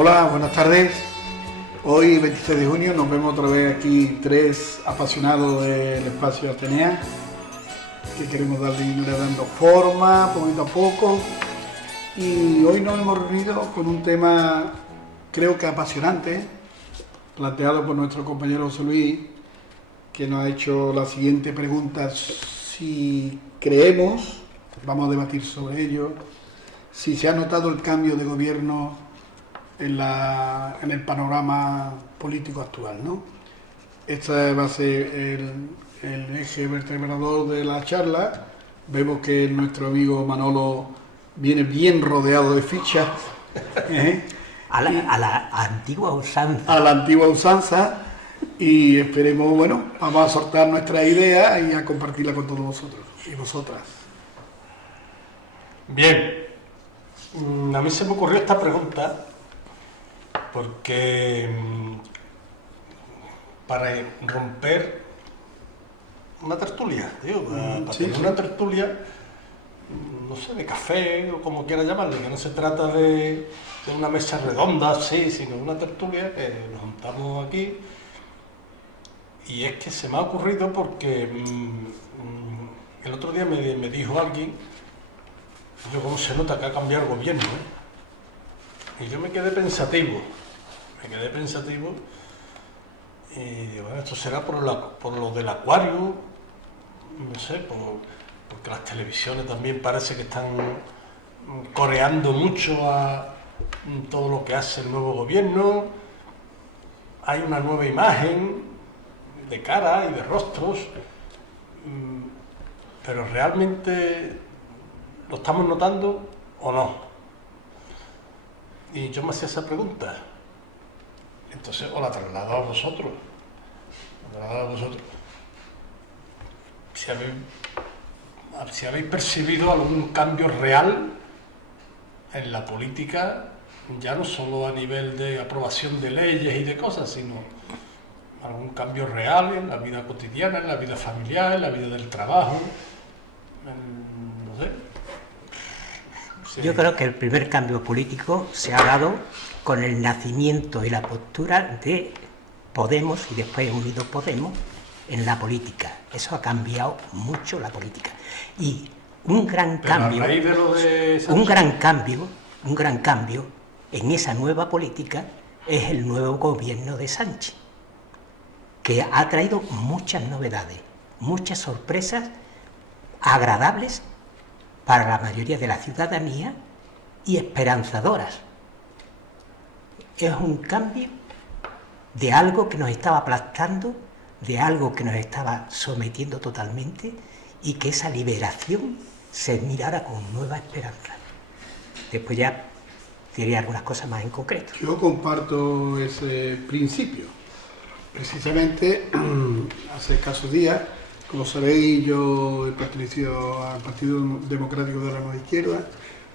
Hola, buenas tardes. Hoy, 26 de junio, nos vemos otra vez aquí tres apasionados del espacio Atenea, que queremos irle dando forma poquito a poco. Y hoy nos hemos reunido con un tema, creo que apasionante, planteado por nuestro compañero José Luis, que nos ha hecho la siguiente pregunta: si creemos, vamos a debatir sobre ello, si se ha notado el cambio de gobierno en el panorama político actual, ¿no? Este va a ser el eje vertebrador de la charla. Vemos que nuestro amigo Manolo viene bien rodeado de fichas, a la antigua usanza. A la antigua usanza, y esperemos, bueno, vamos a soltar nuestra idea y a compartirla con todos vosotros y vosotras. Bien, a mí se me ocurrió esta pregunta porque para romper una tertulia, para sí, tener una tertulia, no sé, de café o como quiera llamarlo, que no se trata de una mesa redonda, sí, sino una tertulia que nos juntamos aquí. Y es que se me ha ocurrido porque el otro día me dijo alguien, cómo se nota que ha cambiado el gobierno, Y yo me quedé pensativo, y digo, bueno, esto será por lo del acuario, no sé, porque las televisiones también parece que están coreando mucho a todo lo que hace el nuevo gobierno. Hay una nueva imagen de cara y de rostros, pero realmente lo estamos notando o no. Y yo me hacía esa pregunta. Entonces, os la traslado a vosotros. Si habéis percibido algún cambio real en la política, ya no solo a nivel de aprobación de leyes y de cosas, sino algún cambio real en la vida cotidiana, en la vida familiar, en la vida del trabajo, no sé. Sí. Yo creo que el primer cambio político se ha dado con el nacimiento y la postura de Podemos y después Unidos Podemos en la política. Eso ha cambiado mucho la política. Y un gran cambio en esa nueva política es el nuevo gobierno de Sánchez, que ha traído muchas novedades, muchas sorpresas agradables para la mayoría de la ciudadanía y esperanzadoras. Es un cambio de algo que nos estaba aplastando, de algo que nos estaba sometiendo totalmente, y que esa liberación se mirara con nueva esperanza. Después ya diré algunas cosas más en concreto. Yo comparto ese principio. Precisamente, hace escasos días, como sabéis, yo he pertenecido al Partido Democrático de la Nueva Izquierda,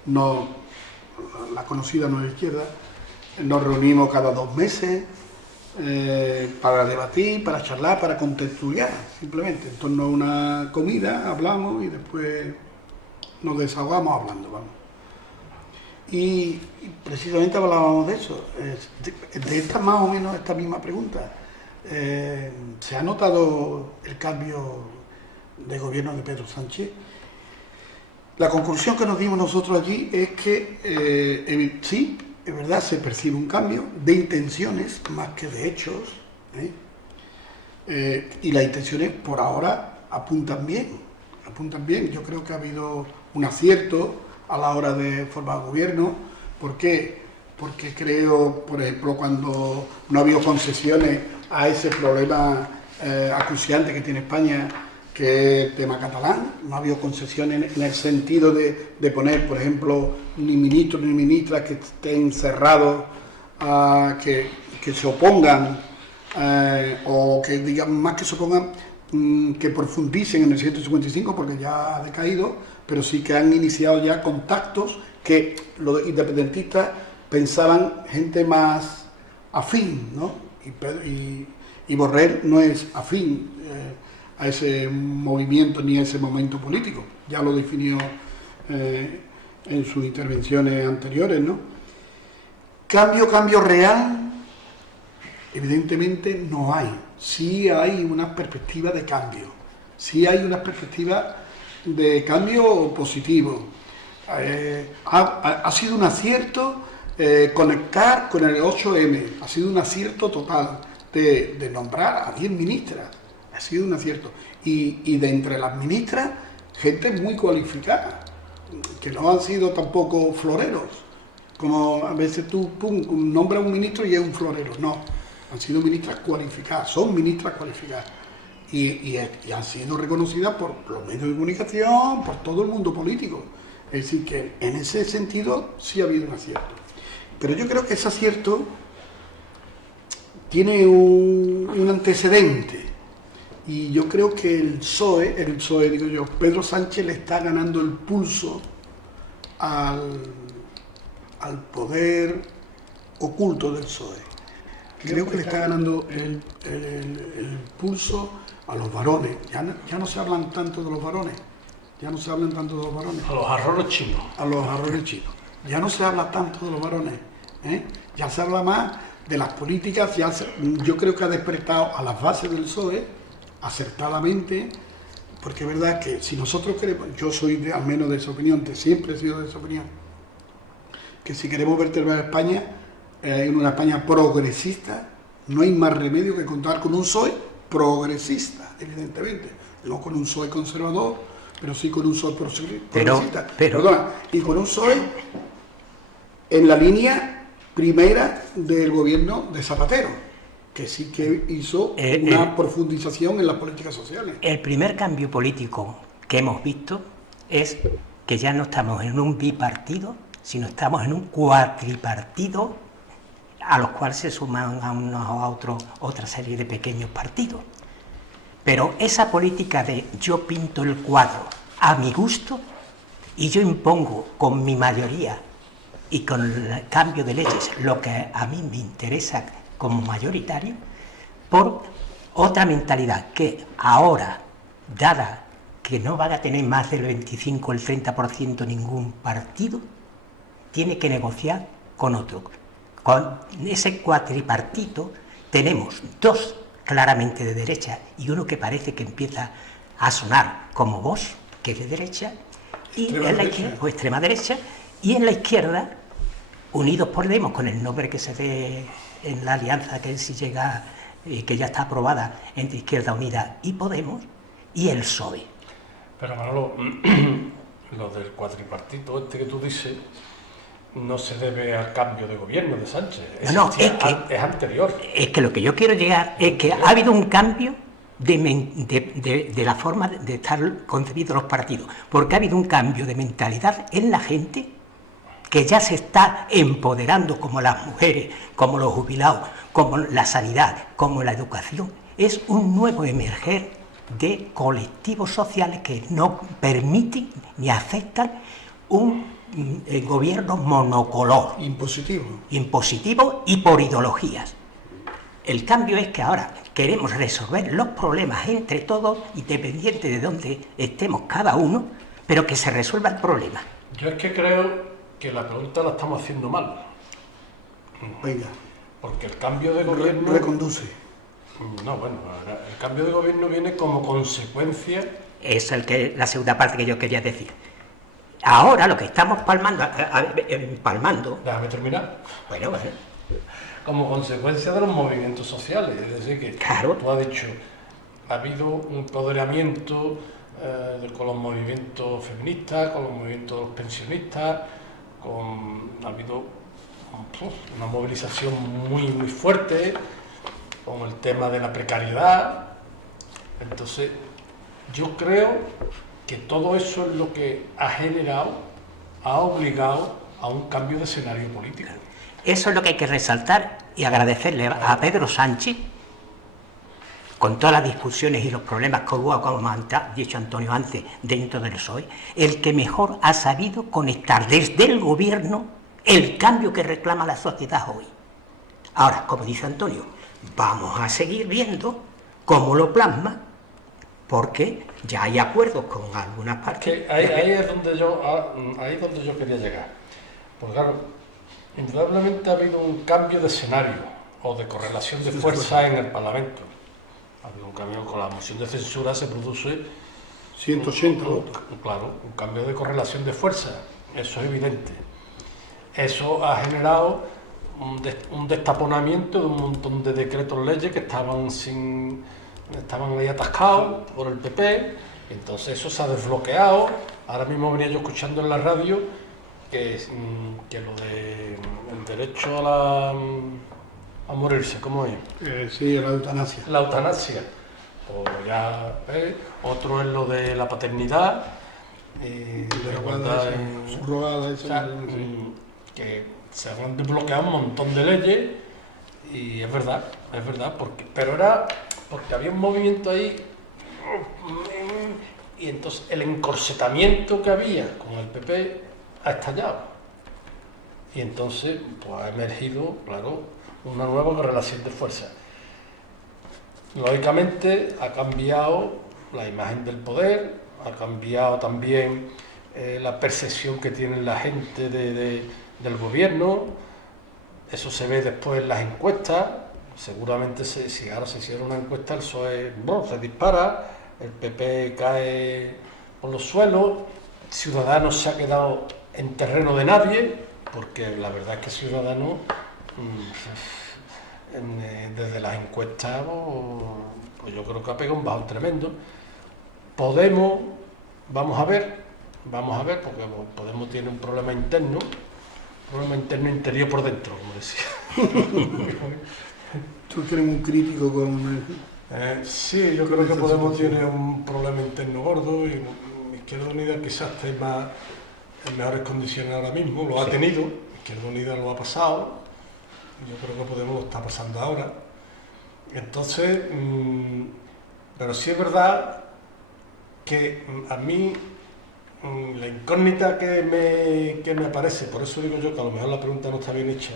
la conocida Nueva Izquierda. Nos reunimos cada 2 meses para debatir, para charlar, para contertuliar, simplemente. En torno a una comida hablamos y después nos desahogamos hablando, vamos. Y precisamente hablábamos de eso, de esta más o menos esta misma pregunta. ¿Se ha notado el cambio de gobierno de Pedro Sánchez? La conclusión que nos dimos nosotros allí es que sí, es verdad, se percibe un cambio de intenciones más que de hechos, y las intenciones por ahora apuntan bien. Yo creo que ha habido un acierto a la hora de formar gobierno. ¿Por qué? Porque creo, por ejemplo, cuando no ha habido concesiones a ese problema acuciante que tiene España, que es el tema catalán, no ha habido concesiones en el sentido de poner, por ejemplo, ni ministros ni ministras que estén cerrados, que se opongan, o que digan más que se opongan, que profundicen en el 155, porque ya ha decaído, pero sí que han iniciado ya contactos que los independentistas pensaban gente más afín, ¿no? Y Borrell no es afín a ese movimiento ni a ese momento político. Ya lo definió en sus intervenciones anteriores, ¿no? Cambio real, evidentemente no hay. Sí hay una perspectiva de cambio, sí hay una perspectiva de cambio positivo. Ha sido un acierto conectar con el 8M, ha sido un acierto total de nombrar a 10 ministras, ha sido un acierto. Y de entre las ministras, gente muy cualificada, que no han sido tampoco floreros, como a veces tú nombras a un ministro y es un florero. No, han sido ministras cualificadas, son ministras cualificadas. Y han sido reconocidas por los medios de comunicación, por todo el mundo político. Es decir, que en ese sentido sí ha habido un acierto. Pero yo creo que ese acierto tiene un antecedente. Y yo creo que el PSOE, digo yo, Pedro Sánchez le está ganando el pulso al poder oculto del PSOE. Creo que le está ganando el pulso a los varones. Ya no se hablan tanto de los varones. Ya no se hablan tanto de los varones. A los jarrones chinos. A los jarrones chinos. Ya no se habla tanto de los varones. Ya se habla más de las políticas. Yo creo que ha despertado a las bases del PSOE acertadamente, porque es verdad que si nosotros queremos, yo soy al menos de esa opinión, siempre he sido de esa opinión, que si queremos vertebrar España, en una España progresista, no hay más remedio que contar con un PSOE progresista, evidentemente, no con un PSOE conservador, pero sí con un PSOE progresista. Perdona, y con un PSOE en la línea primera del gobierno de Zapatero, que sí que hizo una profundización en las políticas sociales. El primer cambio político que hemos visto es que ya no estamos en un bipartido, sino estamos en un cuatripartido, a los cuales se suman a unos a otros otra serie de pequeños partidos. Pero esa política de yo pinto el cuadro a mi gusto y yo impongo con mi mayoría y con el cambio de leyes lo que a mí me interesa como mayoritario, por otra mentalidad que ahora, dada que no van a tener más del 25 o el 30% ningún partido, tiene que negociar con otro. Con ese cuatripartito tenemos dos claramente de derecha y uno que parece que empieza a sonar como Vox, que es de derecha, y en la izquierda, o extrema derecha, y en la izquierda, Unidos Podemos, con el nombre que se dé en la alianza que si llega, que ya está aprobada entre Izquierda Unida y Podemos, y el PSOE. Pero Manolo, lo del cuatripartito que tú dices no se debe al cambio de gobierno de Sánchez. Es anterior. Es que lo que yo quiero llegar es que ha habido un cambio de la forma de estar concebidos los partidos, porque ha habido un cambio de mentalidad en la gente que ya se está empoderando, como las mujeres, como los jubilados, como la sanidad, como la educación. Es un nuevo emerger de colectivos sociales que no permiten ni aceptan un gobierno monocolor. Impositivo y por ideologías. El cambio es que ahora queremos resolver los problemas entre todos, independiente de dónde estemos cada uno, pero que se resuelva el problema. Yo es que creo que la pregunta la estamos haciendo mal. Venga. Porque el cambio de gobierno... Reconduce. No, bueno, el cambio de gobierno viene como consecuencia... Es la segunda parte que yo quería decir. Ahora lo que estamos palmando... Déjame terminar. Bueno. Como consecuencia de los movimientos sociales. Es decir, que claro. Tú has dicho, ha habido un empoderamiento con los movimientos feministas, con los movimientos de los pensionistas, ha habido una movilización muy fuerte con el tema de la precariedad. Entonces, yo creo que todo eso es lo que ha obligado a un cambio de escenario político. Eso es lo que hay que resaltar y agradecerle a Pedro Sánchez, con todas las discusiones y los problemas que hubo, como ha dicho Antonio antes, dentro del PSOE, el que mejor ha sabido conectar desde el gobierno el cambio que reclama la sociedad hoy. Ahora, como dice Antonio, vamos a seguir viendo cómo lo plasma, porque ya hay acuerdos con algunas partes. Ahí es donde yo quería llegar. Porque claro, Indudablemente ha habido un cambio de escenario o de correlación de fuerza en el Parlamento. Ha habido un cambio con la moción de censura, se produce 180 votos. Claro, un cambio de correlación de fuerza, eso es evidente. Eso ha generado un destaponamiento de un montón de decretos leyes que estaban ahí atascados por el PP, entonces eso se ha desbloqueado. Ahora mismo venía yo escuchando en la radio que lo de el derecho a morirse, ¿cómo es? Sí, la eutanasia. La eutanasia. O ya, otro es lo de la paternidad, la igualdad subrogada, o sea, que se han desbloqueado un montón de leyes y es verdad, pero era porque había un movimiento ahí y entonces el encorsetamiento que había con el PP ha estallado y entonces pues ha emergido, claro, una nueva relación de fuerza. Lógicamente ha cambiado la imagen del poder, ha cambiado también la percepción que tiene la gente del gobierno, eso se ve después en las encuestas, seguramente si ahora se hiciera una encuesta el PSOE se dispara, el PP cae por los suelos, Ciudadanos se ha quedado en terreno de nadie, porque la verdad es que Ciudadanos desde las encuestas pues yo creo que ha pegado un bajón tremendo. Podemos, vamos a ver, porque Podemos tiene un problema interno interior por dentro, como decía. ¿Tú tienes un crítico con...? Sí, yo creo que Podemos tiene un problema interno gordo y Izquierda Unida quizás esté en mejores condiciones ahora mismo, lo ha tenido, Izquierda Unida lo ha pasado, yo creo que Podemos lo está pasando ahora. Entonces, pero sí es verdad que a mí la incógnita que me aparece, por eso digo yo que a lo mejor la pregunta no está bien hecha,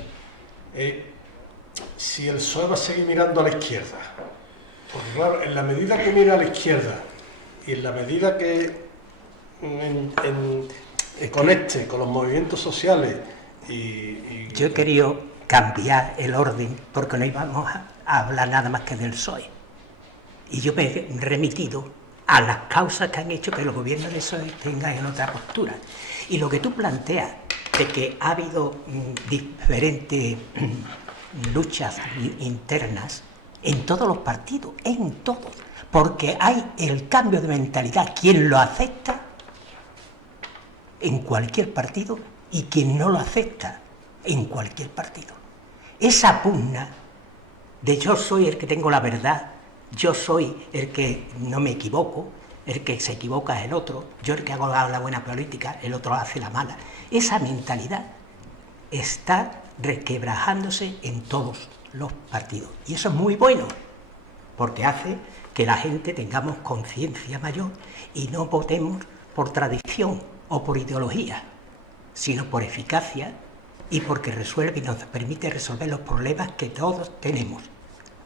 es si el PSOE va a seguir mirando a la izquierda. Porque claro, en la medida que mira a la izquierda y en la medida que conecte con los movimientos sociales Yo he querido cambiar el orden porque no íbamos a hablar nada más que del PSOE. Y yo me he remitido a las causas que han hecho que el gobierno del PSOE tenga en otra postura. Y lo que tú planteas de que ha habido diferentes luchas internas en todos los partidos, en todos, porque hay el cambio de mentalidad, quien lo acepta en cualquier partido y quien no lo acepta en cualquier partido. Esa pugna de yo soy el que tengo la verdad, yo soy el que no me equivoco, el que se equivoca es el otro, yo el que hago la buena política, el otro hace la mala. Esa mentalidad está requebrajándose en todos los partidos. Y eso es muy bueno, porque hace que la gente tengamos conciencia mayor y no votemos por tradición o por ideología, sino por eficacia y porque resuelve y nos permite resolver los problemas que todos tenemos,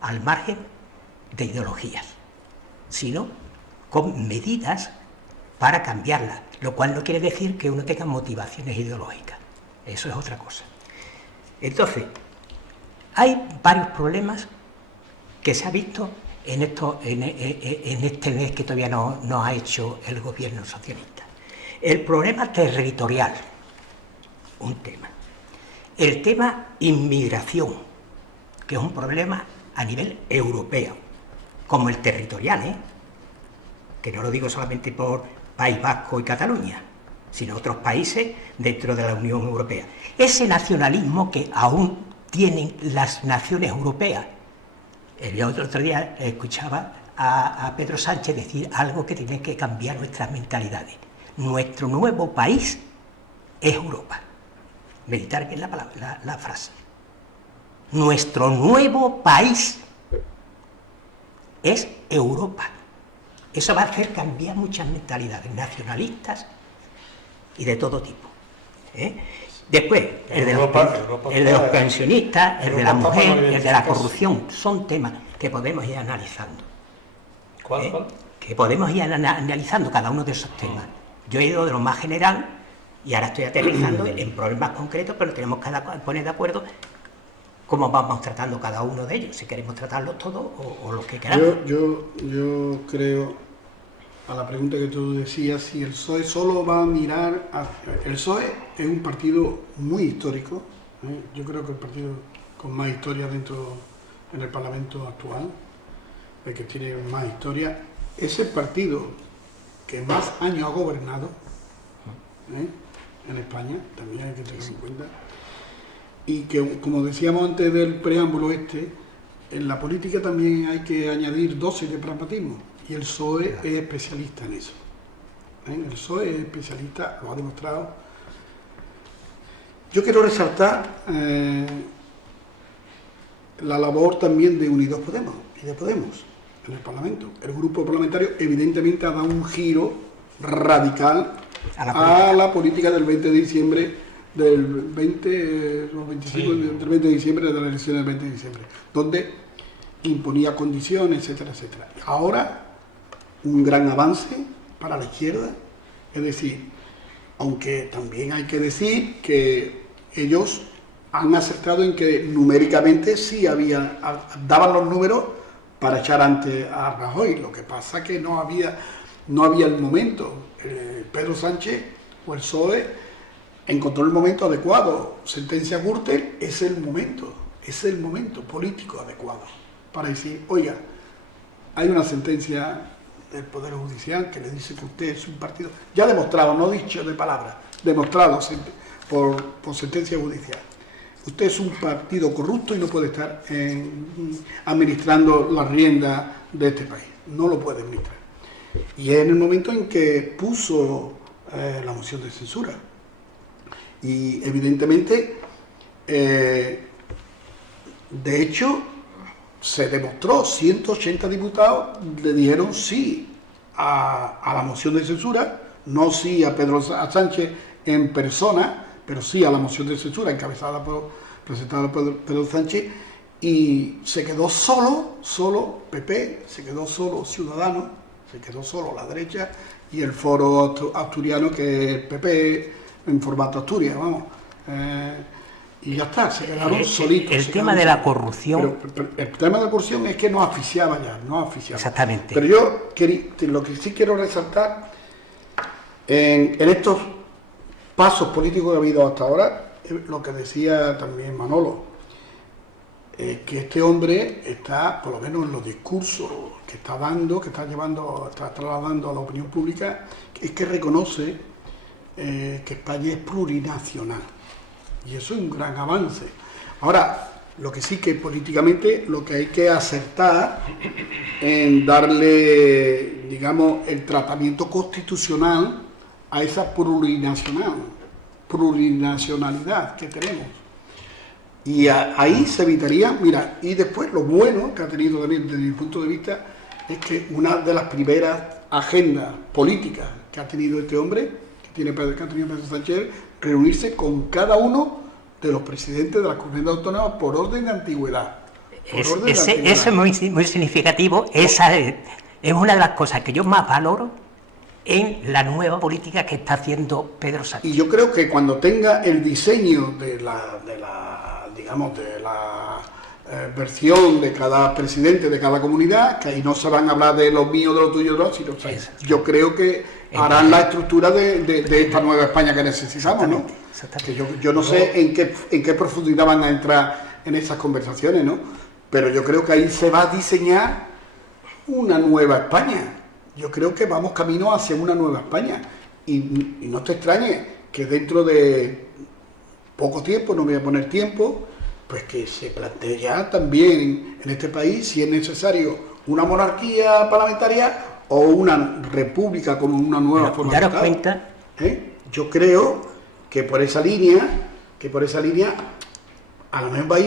al margen de ideologías, sino con medidas para cambiarlas, lo cual no quiere decir que uno tenga motivaciones ideológicas, eso es otra cosa. Entonces, hay varios problemas que se ha visto en este mes que todavía no ha hecho el gobierno socialista. El problema territorial, un tema. El tema inmigración, que es un problema a nivel europeo, como el territorial, que no lo digo solamente por País Vasco y Cataluña, sino otros países dentro de la Unión Europea. Ese nacionalismo que aún tienen las naciones europeas. El otro día escuchaba a Pedro Sánchez decir algo que tiene que cambiar nuestras mentalidades. Nuestro nuevo país es Europa. Meditar bien la frase. Nuestro nuevo país es Europa. Eso va a hacer cambiar muchas mentalidades nacionalistas y de todo tipo. Después, el de los pensionistas, el de la mujer, el de la corrupción, son temas que podemos ir analizando. ¿Cuál? Que podemos ir analizando cada uno de esos temas. Yo he ido de lo más general Y ahora estoy aterrizando en problemas concretos, pero tenemos que poner de acuerdo cómo vamos tratando cada uno de ellos, si queremos tratarlos todos o los que queramos. Yo creo, a la pregunta que tú decías, si el PSOE solo va a mirar hacia... El PSOE es un partido muy histórico, ¿eh? Yo creo que el partido con más historia dentro en el Parlamento actual, el que tiene más historia, es el partido que más años ha gobernado, ¿eh? En España, también hay que tenerlo en cuenta, y que, como decíamos antes del preámbulo en la política también hay que añadir dosis de pragmatismo, y el PSOE es especialista en eso, ¿eh? El PSOE es especialista, lo ha demostrado. Yo quiero resaltar la labor también de Unidos Podemos y de Podemos en el Parlamento. El grupo parlamentario evidentemente ha dado un giro radical a la política del 20 de diciembre, del 20 de diciembre, de la elección del 20 de diciembre, donde imponía condiciones, etcétera, etcétera. Ahora, un gran avance para la izquierda, es decir, aunque también hay que decir que ellos han acertado en que numéricamente sí daban los números para echar ante a Rajoy. Lo que pasa que no había el momento. Pedro Sánchez o el PSOE encontró el momento adecuado. Sentencia Gürtel es el momento político adecuado para decir, oiga, hay una sentencia del Poder Judicial que le dice que usted es un partido, ya demostrado, no dicho de palabra, demostrado por sentencia judicial. Usted es un partido corrupto y no puede estar administrando la rienda de este país. No lo puede administrar. Y es en el momento en que puso la moción de censura. Y evidentemente, de hecho, se demostró, 180 diputados le dijeron sí a la moción de censura, no sí a Pedro Sánchez en persona, pero sí a la moción de censura presentada por Pedro Sánchez, y se quedó solo PP, se quedó solo Ciudadanos, se quedó solo la derecha y el foro asturiano, que es el PP en formato Asturias, vamos. Y ya está, se quedaron solitos. El tema de la corrupción... Pero el tema de la corrupción es que nos asfixiaba ya, nos asfixiaba. Exactamente. Pero yo lo que sí quiero resaltar en estos pasos políticos que ha habido hasta ahora, lo que decía también Manolo, que este hombre está, por lo menos en los discursos que está dando, que está trasladando a la opinión pública, es que reconoce que España es plurinacional. Y eso es un gran avance. Ahora, lo que sí que políticamente, lo que hay que acertar en darle, digamos, el tratamiento constitucional a esa plurinacionalidad que tenemos. Y ahí se evitaría, mira, y después lo bueno que ha tenido también desde mi punto de vista es que una de las primeras agendas políticas que ha tenido este hombre, que ha tenido Pedro Sánchez, reunirse con cada uno de los presidentes de las comunidades autónomas por orden de antigüedad. Eso es muy significativo. Esa es una de las cosas que yo más valoro en la nueva política que está haciendo Pedro Sánchez. Y yo creo que cuando tenga el diseño de la versión de cada presidente de cada comunidad, que ahí no se van a hablar de lo mío, de lo tuyo, no, sino yo creo que harán la estructura de esta nueva España que necesitamos, ¿no? Que yo no sé en qué profundidad van a entrar en esas conversaciones, ¿no? Pero yo creo que ahí se va a diseñar una nueva España. Yo creo que vamos camino hacia una nueva España. Y no te extrañes que dentro de poco tiempo, no voy a poner tiempo, pues que se plantee ya también en este país si es necesario una monarquía parlamentaria o una república como una nueva forma de Estado. Daros cuenta. Yo creo que por esa línea, a lo mejor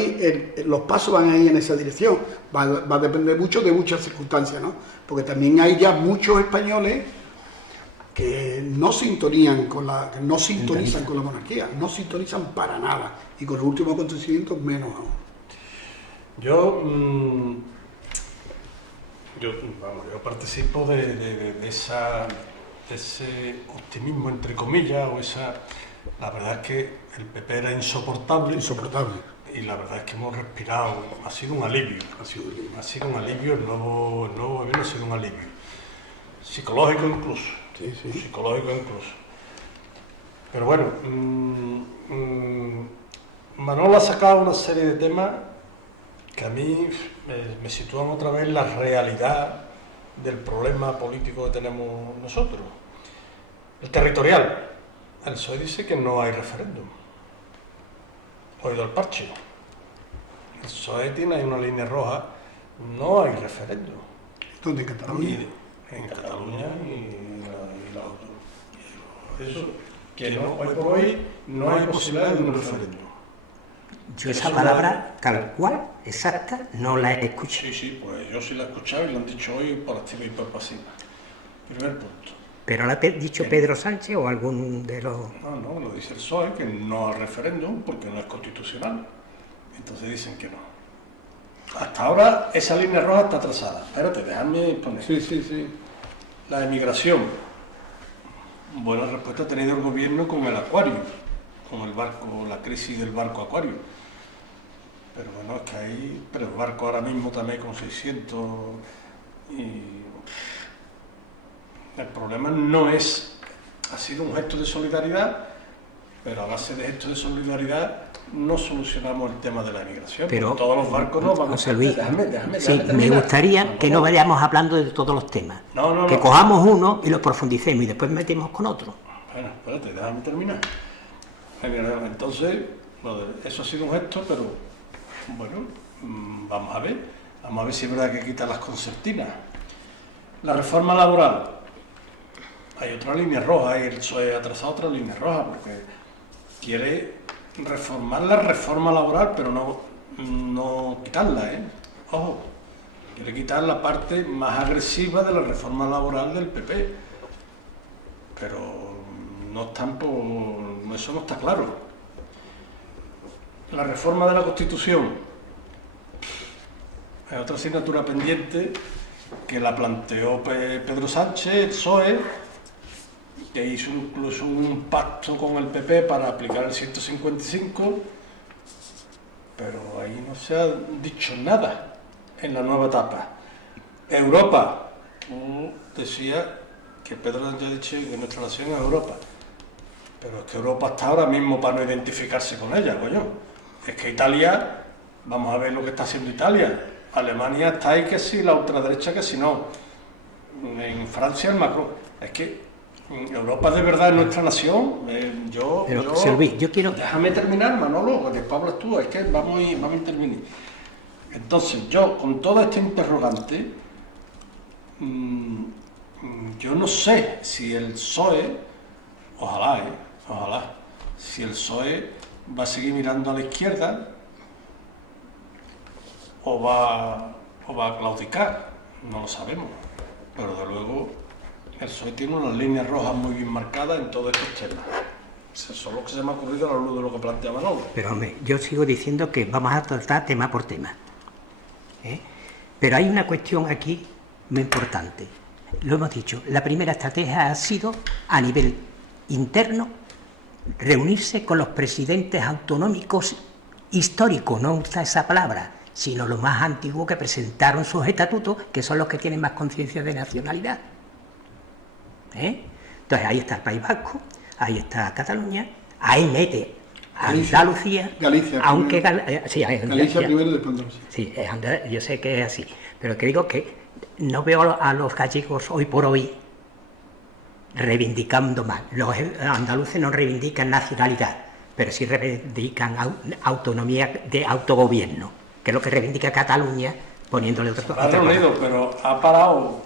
los pasos van a ir en esa dirección. Va a depender mucho de muchas circunstancias, ¿no? Porque también hay ya muchos españoles que no sintonizan con la monarquía, no sintonizan para nada, y con los últimos acontecimientos menos aún. Yo participo de esa ese optimismo entre comillas, o esa... La verdad es que el PP era insoportable. Insoportable. Y la verdad es que hemos respirado, ha sido un alivio. Ha sido un alivio, el nuevo gobierno ha sido un alivio. Psicológico incluso. Sí, sí. Psicológico incluso. Pero bueno, Manolo ha sacado una serie de temas que a mí me sitúan otra vez en la realidad del problema político que tenemos nosotros. El territorial. El PSOE dice que no hay referéndum. Oído al parche. El PSOE tiene ahí una línea roja. No hay referéndum. ¿Dónde? ¿En Cataluña? En Cataluña y la otra. Eso, que no, hoy por hoy no hay posibilidad de un referéndum. Yo esa palabra, tal cual, exacta, no la he escuchado. Sí, pues yo sí la he escuchado y lo han dicho hoy por activa y por pasiva. Primer punto. ¿Pero lo ha dicho Pedro Sánchez o algún de los...? No, lo dice el PSOE, que no al referéndum porque no es constitucional. Entonces dicen que no. Hasta ahora esa línea roja está trazada. Espérate, déjame poner. Sí. La emigración. Buena respuesta ha tenido el gobierno con el Acuario, con el barco, la crisis del barco Acuario. Pero bueno, es que hay tres barcos ahora mismo también con 600 y... El problema no es, ha sido un gesto de solidaridad, pero a base de gestos de solidaridad no solucionamos el tema de la emigración. Pero todos los barcos no vamos José Luis, déjame sí, me terminar. gustaría que no vayamos hablando de todos los temas. Que cojamos uno y lo profundicemos y después metemos con otro. Bueno, espérate, déjame terminar. Entonces, eso ha sido un gesto, pero bueno, vamos a ver si es verdad que quitan las concertinas. La reforma laboral. Hay otra línea roja, y el PSOE ha trazado otra línea roja, porque quiere reformar la reforma laboral, pero no quitarla, Ojo, quiere quitar la parte más agresiva de la reforma laboral del PP. Pero no están por... eso no está claro. La reforma de la Constitución es otra asignatura pendiente que la planteó Pedro Sánchez, el PSOE, que hizo incluso un pacto con el PP para aplicar el 155, pero ahí no se ha dicho nada en la nueva etapa. Europa, decía que Pedro Sánchez ha dicho que nuestra relación es Europa, pero es que Europa está ahora mismo para no identificarse con ella, coño. Es que Italia, vamos a ver lo que está haciendo Italia. Alemania está ahí que sí, la ultraderecha que sí no. En Francia el Macron. Es que Europa de verdad es nuestra nación. Silvi, yo quiero... Déjame terminar, Manolo, que después hablas tú, es que vamos a intervenir. Entonces, yo, con toda esta interrogante, yo no sé si el PSOE, ojalá, si el PSOE va a seguir mirando a la izquierda o va a claudicar, no lo sabemos, pero de luego el PSOE tiene unas líneas rojas muy bien marcadas en todos estos temas. Eso es lo que se me ha ocurrido a la luz de lo que plantea Manolo. Pero hombre, yo sigo diciendo que vamos a tratar tema por tema. Pero hay una cuestión aquí muy importante. Lo hemos dicho, la primera estrategia ha sido a nivel interno reunirse con los presidentes autonómicos históricos, no usa esa palabra, sino los más antiguos que presentaron sus estatutos, que son los que tienen más conciencia de nacionalidad. Entonces ahí está el País Vasco, ahí está Cataluña, ahí mete a Andalucía, Galicia, aunque Galicia primero y después Andalucía. Sí, yo sé que es así, pero que digo que no veo a los gallegos hoy por hoy reivindicando más. Los andaluces no reivindican nacionalidad, pero sí reivindican autonomía de autogobierno, que es lo que reivindica Cataluña, poniéndole otro... Ha reunido, pero ha parado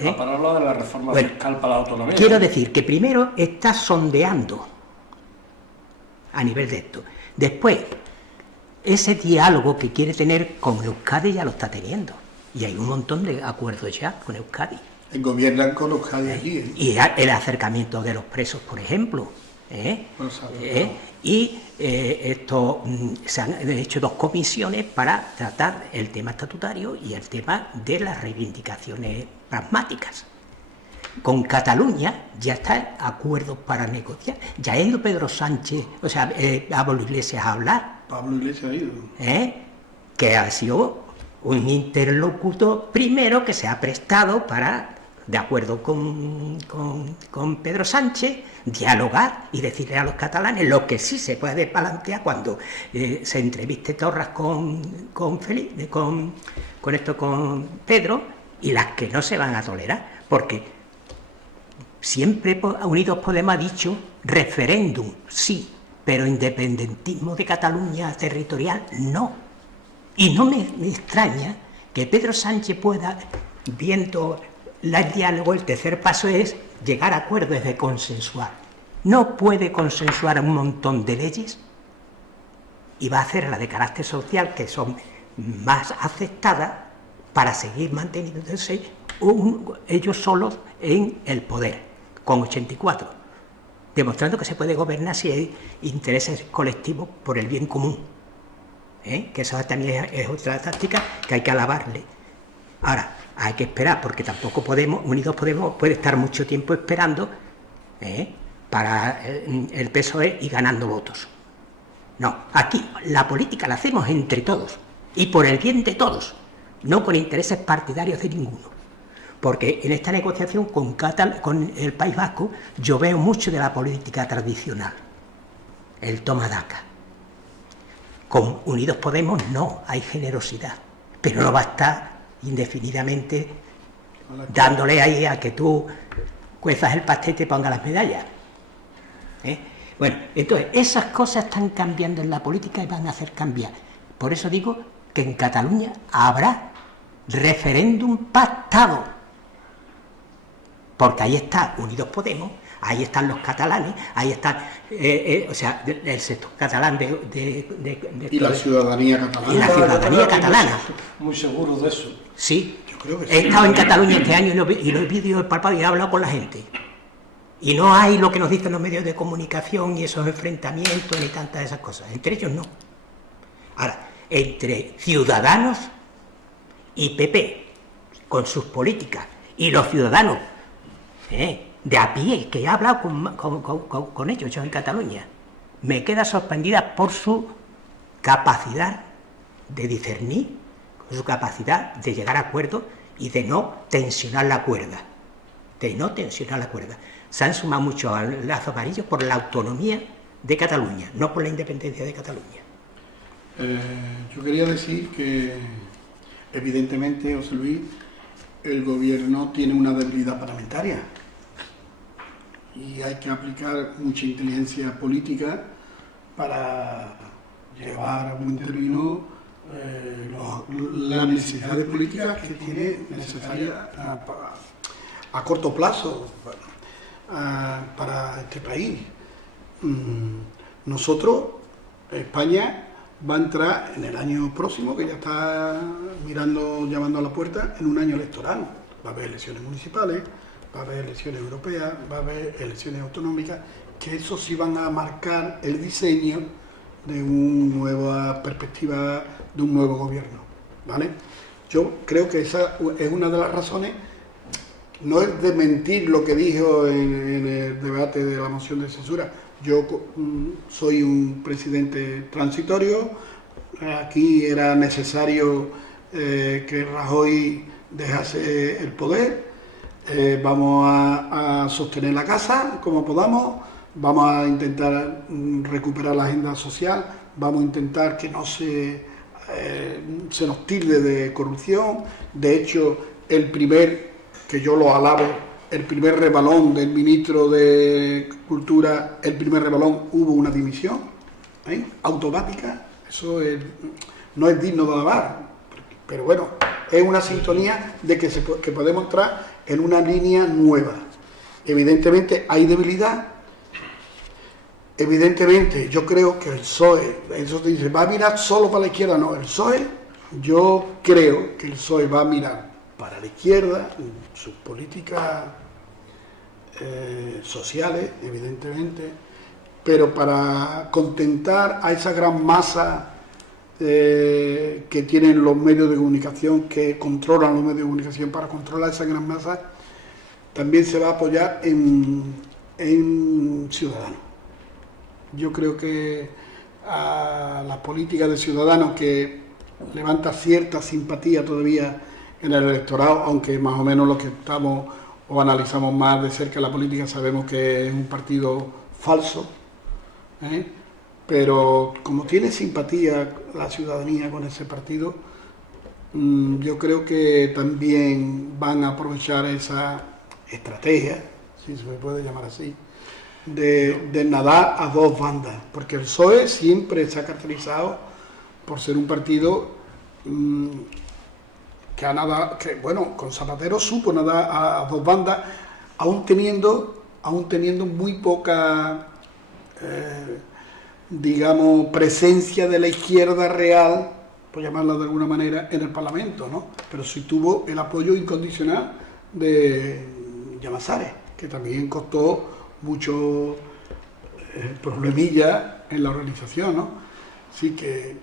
lo de la reforma fiscal para la autonomía. Quiero decir que primero está sondeando a nivel de esto. Después, ese diálogo que quiere tener con Euskadi ya lo está teniendo. Y hay un montón de acuerdos ya con Euskadi. Gobiernan con Euskadi aquí. Y el acercamiento de los presos, por ejemplo. Se han hecho 2 comisiones para tratar el tema estatutario y el tema de las reivindicaciones pragmáticas. con Cataluña ya está acuerdos para negociar. Ya ha ido Pedro Sánchez, o sea, Pablo Iglesias a hablar. Pablo Iglesias ha ido. Que ha sido un interlocutor primero que se ha prestado para, de acuerdo con Pedro Sánchez, dialogar y decirle a los catalanes lo que sí se puede plantear cuando se entreviste Torras con Pedro, y las que no se van a tolerar, porque siempre Unidos Podemos ha dicho referéndum, sí, pero independentismo de Cataluña territorial, no. Y no me extraña que Pedro Sánchez pueda, viendo el diálogo, el tercer paso es llegar a acuerdos de consensuar. No puede consensuar un montón de leyes y va a hacer las de carácter social, que son más aceptadas, para seguir manteniéndose ellos solos en el poder, con 84, demostrando que se puede gobernar si hay intereses colectivos por el bien común, que eso también es otra táctica que hay que alabarle. Ahora, hay que esperar, porque tampoco Unidos Podemos puede estar mucho tiempo esperando para el PSOE y ganando votos. No, aquí la política la hacemos entre todos y por el bien de todos, no con intereses partidarios de ninguno. Porque en esta negociación con el País Vasco yo veo mucho de la política tradicional, el toma daca. Con Unidos Podemos no, hay generosidad, pero no va a estar indefinidamente dándole ahí a que tú cuezas el pastel y te pongas las medallas. Bueno, entonces esas cosas están cambiando en la política y van a hacer cambiar. Por eso digo que en Cataluña habrá referéndum pactado, porque ahí está Unidos Podemos, ahí están los catalanes, ahí están, o sea, el sector catalán y la ciudadanía catalana. Y la ciudadanía catalana. Muy seguro de eso. Sí, yo creo que sí. He estado en Cataluña este año y lo he visto palpado y he hablado con la gente. Y no hay lo que nos dicen los medios de comunicación y esos enfrentamientos ni tantas de esas cosas. Entre ellos no. Ahora, entre Ciudadanos y PP, con sus políticas, y los ciudadanos de a pie, que he hablado con ellos, yo en Cataluña, me queda sorprendida por su capacidad de discernir, con su capacidad de llegar a acuerdos y de no tensionar la cuerda. Se han sumado mucho al lazo amarillo por la autonomía de Cataluña, no por la independencia de Cataluña. Yo quería decir que, evidentemente, José Luis, el gobierno tiene una debilidad parlamentaria y hay que aplicar mucha inteligencia política para llevar a buen término las necesidades políticas que tiene necesarias a corto plazo para este país. Nosotros, España, va a entrar en el año próximo, que ya está llamando a la puerta, en un año electoral. Va a haber elecciones municipales, va a haber elecciones europeas, va a haber elecciones autonómicas, que eso sí van a marcar el diseño de una nueva perspectiva, de un nuevo gobierno, ¿vale? Yo creo que esa es una de las razones. No es de mentir lo que dijo en el debate de la moción de censura. Yo soy un presidente transitorio, aquí era necesario que Rajoy dejase el poder, vamos a sostener la casa como podamos, vamos a intentar recuperar la agenda social, vamos a intentar que no se nos tilde de corrupción. De hecho, que yo lo alabo, el primer rebalón del ministro de Cultura, hubo una dimisión automática. Eso no es digno de alabar, pero bueno, es una sintonía de que podemos entrar en una línea nueva. Evidentemente hay debilidad, evidentemente yo creo que el PSOE, eso te dice, va a mirar solo para la izquierda. No, el PSOE, yo creo que el PSOE va a mirar para la izquierda, sus políticas sociales, evidentemente, pero para contentar a esa gran masa que tienen los medios de comunicación, que controlan los medios de comunicación, para controlar esa gran masa, también se va a apoyar en Ciudadanos. Yo creo que a la política de Ciudadanos, que levanta cierta simpatía todavía en el electorado, aunque más o menos los que estamos o analizamos más de cerca la política sabemos que es un partido falso, ¿eh? Pero como tiene simpatía la ciudadanía con ese partido, yo creo que también van a aprovechar esa estrategia, si se me puede llamar así, de nadar a dos bandas, porque el PSOE siempre se ha caracterizado por ser un partido que ha nadado, que bueno, con Zapatero supo nadar a dos bandas, aún teniendo muy poca digamos, presencia de la izquierda real, por llamarla de alguna manera, en el Parlamento, ¿no? Pero sí tuvo el apoyo incondicional de Llamazares, que también costó mucho problemillas en la organización, ¿no? Así que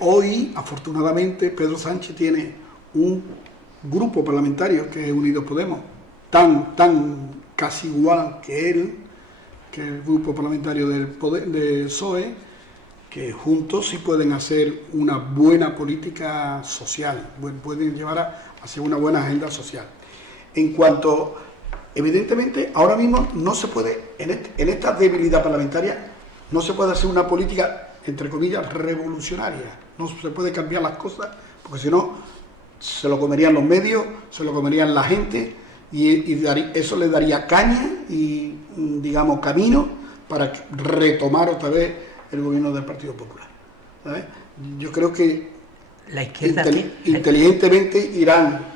hoy, afortunadamente, Pedro Sánchez tiene un grupo parlamentario que es Unidos Podemos, tan casi igual que él, que el grupo parlamentario del PSOE, que juntos sí pueden hacer una buena política social, pueden llevar hacia una buena agenda social. En cuanto, evidentemente, ahora mismo no se puede, en esta debilidad parlamentaria, no se puede hacer una política, entre comillas, revolucionaria. No se puede cambiar las cosas, porque si no, se lo comerían los medios, se lo comerían la gente, y eso le daría caña y, digamos, camino para retomar otra vez el gobierno del Partido Popular, ¿sabes? Yo creo que la izquierda inteligentemente irán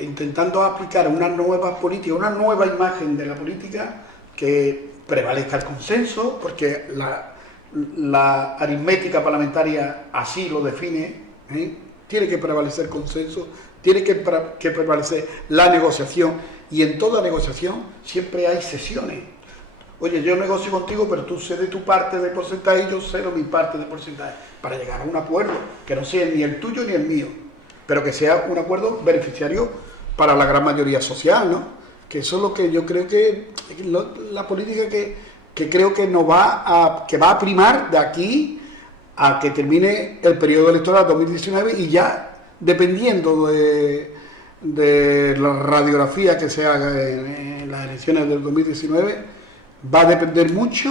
intentando aplicar una nueva política, una nueva imagen de la política que prevalezca el consenso, porque la aritmética parlamentaria así lo define, ¿eh? Tiene que prevalecer consenso, tiene que prevalecer la negociación, y en toda negociación siempre hay sesiones. Oye, yo negocio contigo, pero tú cedes tu parte de porcentaje y yo cedo mi parte de porcentaje, para llegar a un acuerdo que no sea ni el tuyo ni el mío, pero que sea un acuerdo beneficiario para la gran mayoría social, ¿no? Que eso es lo que yo creo que la política que creo que va a primar de aquí a que termine el periodo electoral 2019, y ya dependiendo de la radiografía que se haga en las elecciones del 2019, va a depender mucho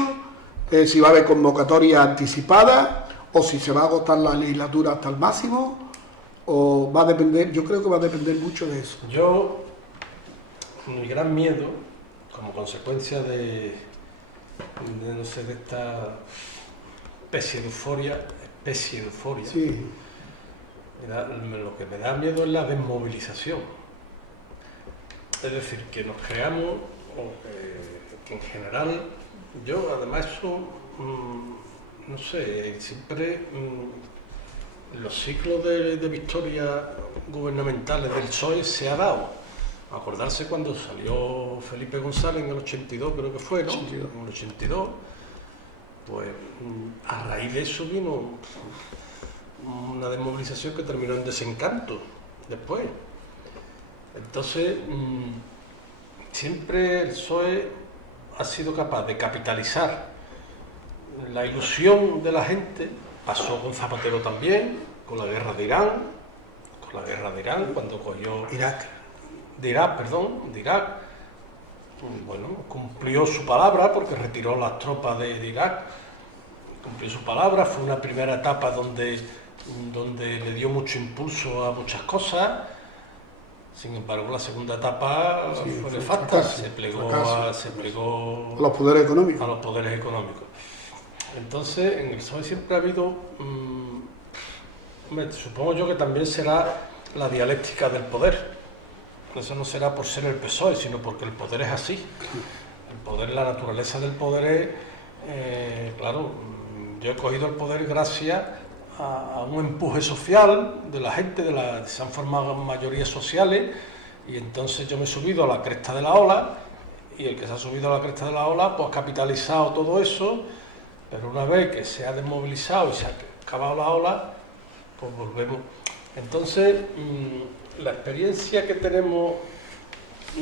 si va a haber convocatoria anticipada o si se va a agotar la legislatura hasta el máximo, o va a depender, yo creo que va a depender mucho de eso. Mi gran miedo, como consecuencia de no sé, de esta especie de euforia, sí. Lo que me da miedo es la desmovilización. Es decir, que nos creamos, que en general, yo además eso, no sé, siempre los ciclos de victoria gubernamentales del PSOE se ha dado. Acordarse cuando salió Felipe González en el 82, creo que fue, ¿no? 82. En el 82, pues a raíz de eso vino una desmovilización que terminó en desencanto después. Entonces, siempre el PSOE ha sido capaz de capitalizar la ilusión de la gente. Pasó con Zapatero también, con la guerra de Irán, cuando cogió de Irak. Bueno, cumplió su palabra porque retiró las tropas de Irak, cumplió su palabra, fue una primera etapa donde le dio mucho impulso a muchas cosas. Sin embargo, la segunda etapa fue nefasta, se plegó a los poderes económicos. Entonces, en el PSOE siempre ha habido, supongo yo que también será la dialéctica del poder. Eso no será por ser el PSOE, sino porque el poder es así. El poder, la naturaleza del poder es, claro, yo he cogido el poder gracias a un empuje social de la gente, se han formado mayorías sociales, y entonces yo me he subido a la cresta de la ola, y el que se ha subido a la cresta de la ola pues ha capitalizado todo eso, pero una vez que se ha desmovilizado y se ha acabado la ola, pues volvemos. Entonces, la experiencia que tenemos,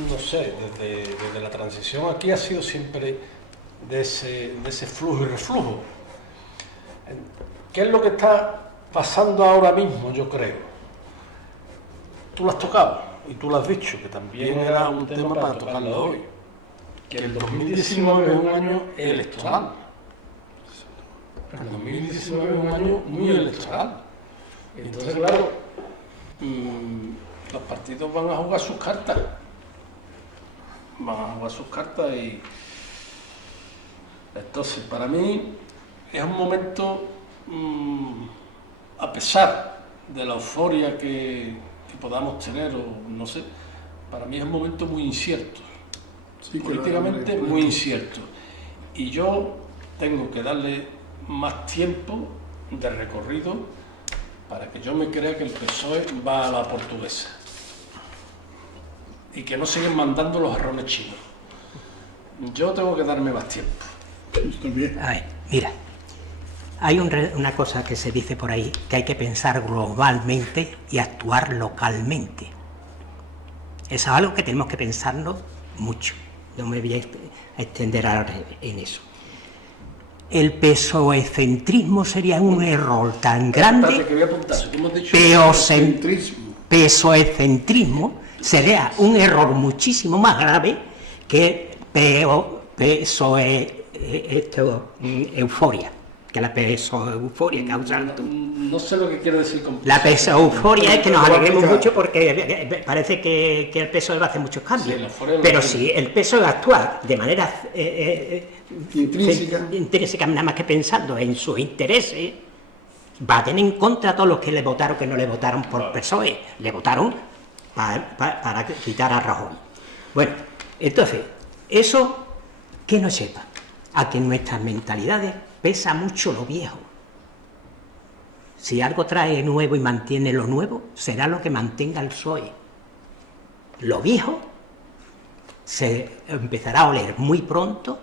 no sé, desde la transición aquí ha sido siempre de ese flujo y reflujo. ¿Qué es lo que está pasando ahora mismo, yo creo? Tú lo has tocado y tú lo has dicho, que también era un tema para tocarlo hoy. Que el 2019 es un año electoral. El 2019 es un año muy electoral. Entonces, claro, los partidos van a jugar sus cartas. Van a jugar sus cartas y... Entonces, para mí es un momento, a pesar de la euforia que podamos tener, o no sé, para mí es un momento muy incierto. Sí, políticamente muy incierto. Y yo tengo que darle más tiempo de recorrido para que yo me crea que el PSOE va a la portuguesa y que no siguen mandando los jarrones chinos. Yo tengo que darme más tiempo. A ver, mira, hay una cosa que se dice por ahí, que hay que pensar globalmente y actuar localmente. Eso es algo que tenemos que pensarlo mucho. No me voy a extender ahora en eso. El PSOEcentrismo sería un error tan grande. PSOEcentrismo sería un error muchísimo más grave que PSOE euforia, que la PSOE-euforia causando. No sé lo que quiero decir con la PSOE-euforia es que nos alegremos mucho porque parece que el PSOE va a hacer muchos cambios, sí, pero si el PSOE actúa de manera intrínseca, nada más que pensando en sus intereses, va a tener en contra a todos los que le votaron, que no le votaron por PSOE, le votaron para quitar a Rajoy. Bueno, entonces, eso que no sepa, a que en nuestras mentalidades pesa mucho lo viejo. Si algo trae nuevo y mantiene lo nuevo, será lo que mantenga el PSOE. Lo viejo se empezará a oler muy pronto,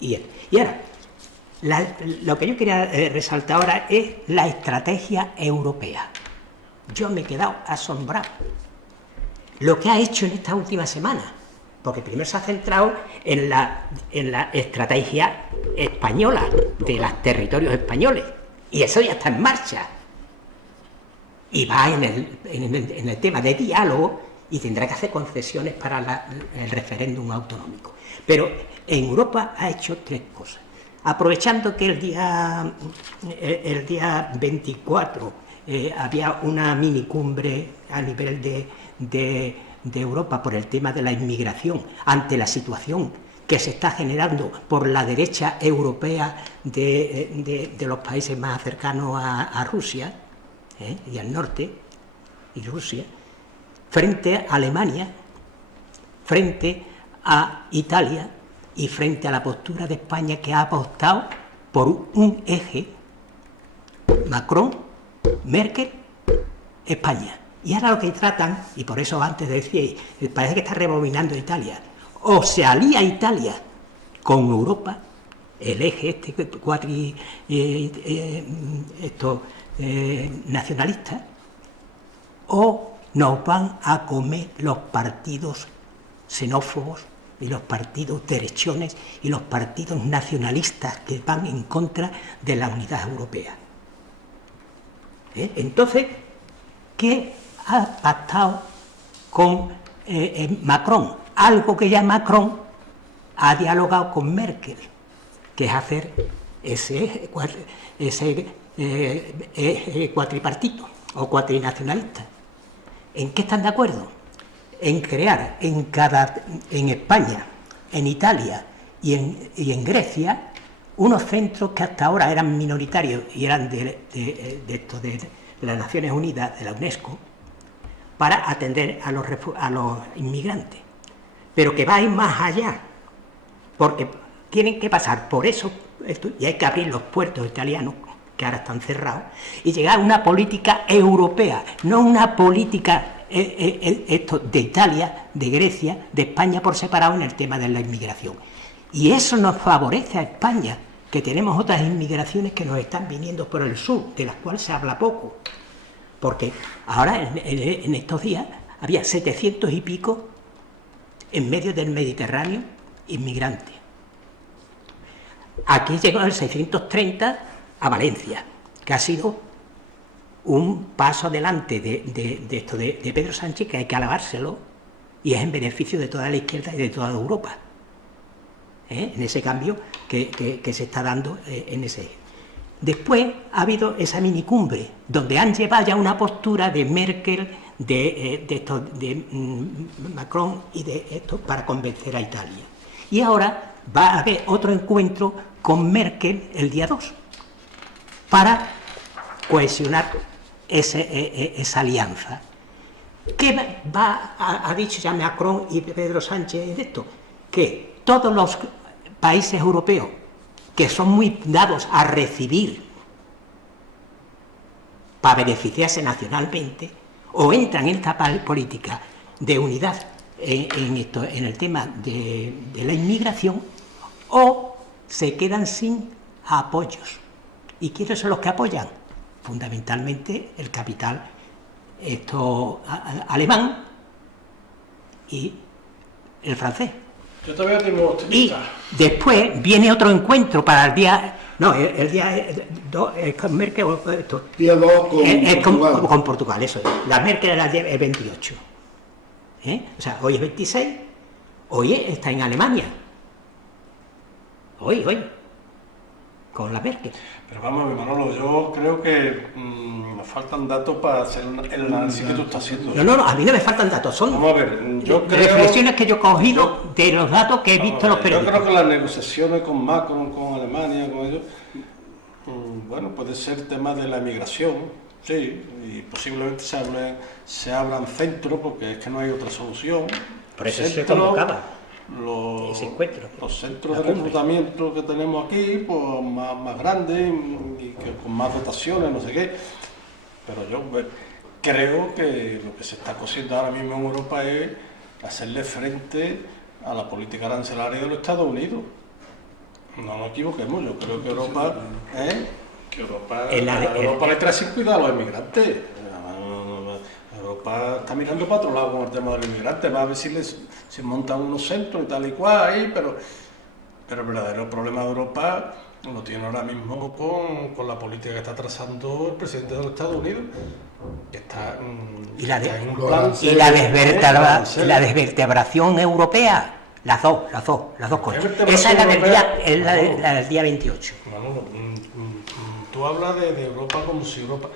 y ahora, lo que yo quería resaltar ahora es la estrategia europea. Yo me he quedado asombrado. Lo que ha hecho en esta última semana, porque primero se ha centrado en la estrategia española, de los territorios españoles, y eso ya está en marcha. Y va en el tema de diálogo y tendrá que hacer concesiones para el referéndum autonómico. Pero en Europa ha hecho tres cosas. Aprovechando que el día 24 había una minicumbre a nivel de Europa por el tema de la inmigración, ante la situación que se está generando por la derecha europea de los países más cercanos a Rusia, y al norte, y Rusia, frente a Alemania, frente a Italia y frente a la postura de España, que ha apostado por un eje Macron, Merkel, España. Y ahora lo que tratan, y por eso antes decía, parece que está rebobinando Italia, o se alía Italia con Europa, el eje nacionalista, o nos van a comer los partidos xenófobos y los partidos derechones y los partidos nacionalistas que van en contra de la unidad europea. Entonces, ¿qué ha pactado con Macron? Algo que ya Macron ha dialogado con Merkel, que es hacer ese cuatripartito o cuatrinacionalista. ¿En qué están de acuerdo? En crear en España, en Italia y en Grecia unos centros que hasta ahora eran minoritarios y eran de las Naciones Unidas, de la UNESCO, para atender a los inmigrantes, pero que va a ir más allá, porque tienen que pasar por eso, y hay que abrir los puertos italianos, que ahora están cerrados, y llegar a una política europea, no una política de Italia, de Grecia, de España por separado en el tema de la inmigración. Y eso nos favorece a España, que tenemos otras inmigraciones que nos están viniendo por el sur, de las cuales se habla poco. porque ahora en estos días había 700 y pico en medio del Mediterráneo inmigrantes. Aquí llegó el 630 a Valencia, que ha sido un paso adelante de esto de Pedro Sánchez, que hay que alabárselo, y es en beneficio de toda la izquierda y de toda Europa, en ese cambio que se está dando en ese eje. Después ha habido esa minicumbre, donde han llevado ya una postura de Merkel, de Macron y de esto para convencer a Italia. Y ahora va a haber otro encuentro con Merkel el día 2 para cohesionar esa alianza. ¿Qué ha dicho ya Macron y Pedro Sánchez de esto? Que todos los países europeos que son muy dados a recibir para beneficiarse nacionalmente, o entran en esta política de unidad en el tema de la inmigración, o se quedan sin apoyos. ¿Y quiénes son los que apoyan? Fundamentalmente el capital alemán y el francés. Yo todavía tengo optimista. Y después viene otro encuentro para el día... No, el día 2 es con Merkel o esto. Día 2 con Portugal. Con Portugal, eso es. La Merkel era el 28. O sea, hoy es 26, hoy está en Alemania. Hoy. Con la Merkel. Pero vamos a ver, Manolo, yo creo que me faltan datos para hacer el análisis que tú estás haciendo. No, a mí no me faltan datos, son vamos a ver, yo creo, reflexiones que yo he cogido de los datos que he visto en los periódicos. Yo creo que las negociaciones con Macron, con Alemania, con ellos, bueno, puede ser tema de la emigración, sí, y posiblemente se abran centros, porque es que no hay otra solución. Por eso se convocaba. Los centros de reclutamiento que tenemos aquí, pues más grandes y que con más dotaciones, no sé qué. Pero yo creo que lo que se está cosiendo ahora mismo en Europa es hacerle frente a la política arancelaria de los Estados Unidos. No nos equivoquemos, yo creo que Europa le trae sin cuidado a los inmigrantes. Europa está mirando para otro lado con el tema de los inmigrantes, va a ver si se montan unos centros y tal y cual ahí, pero el verdadero problema de Europa lo tiene ahora mismo con la política que está trazando el presidente de los Estados Unidos, que está en un plan la desvertebración europea, las dos cosas. Esa es la del día 28. Manolo, tú hablas de Europa como si Europa...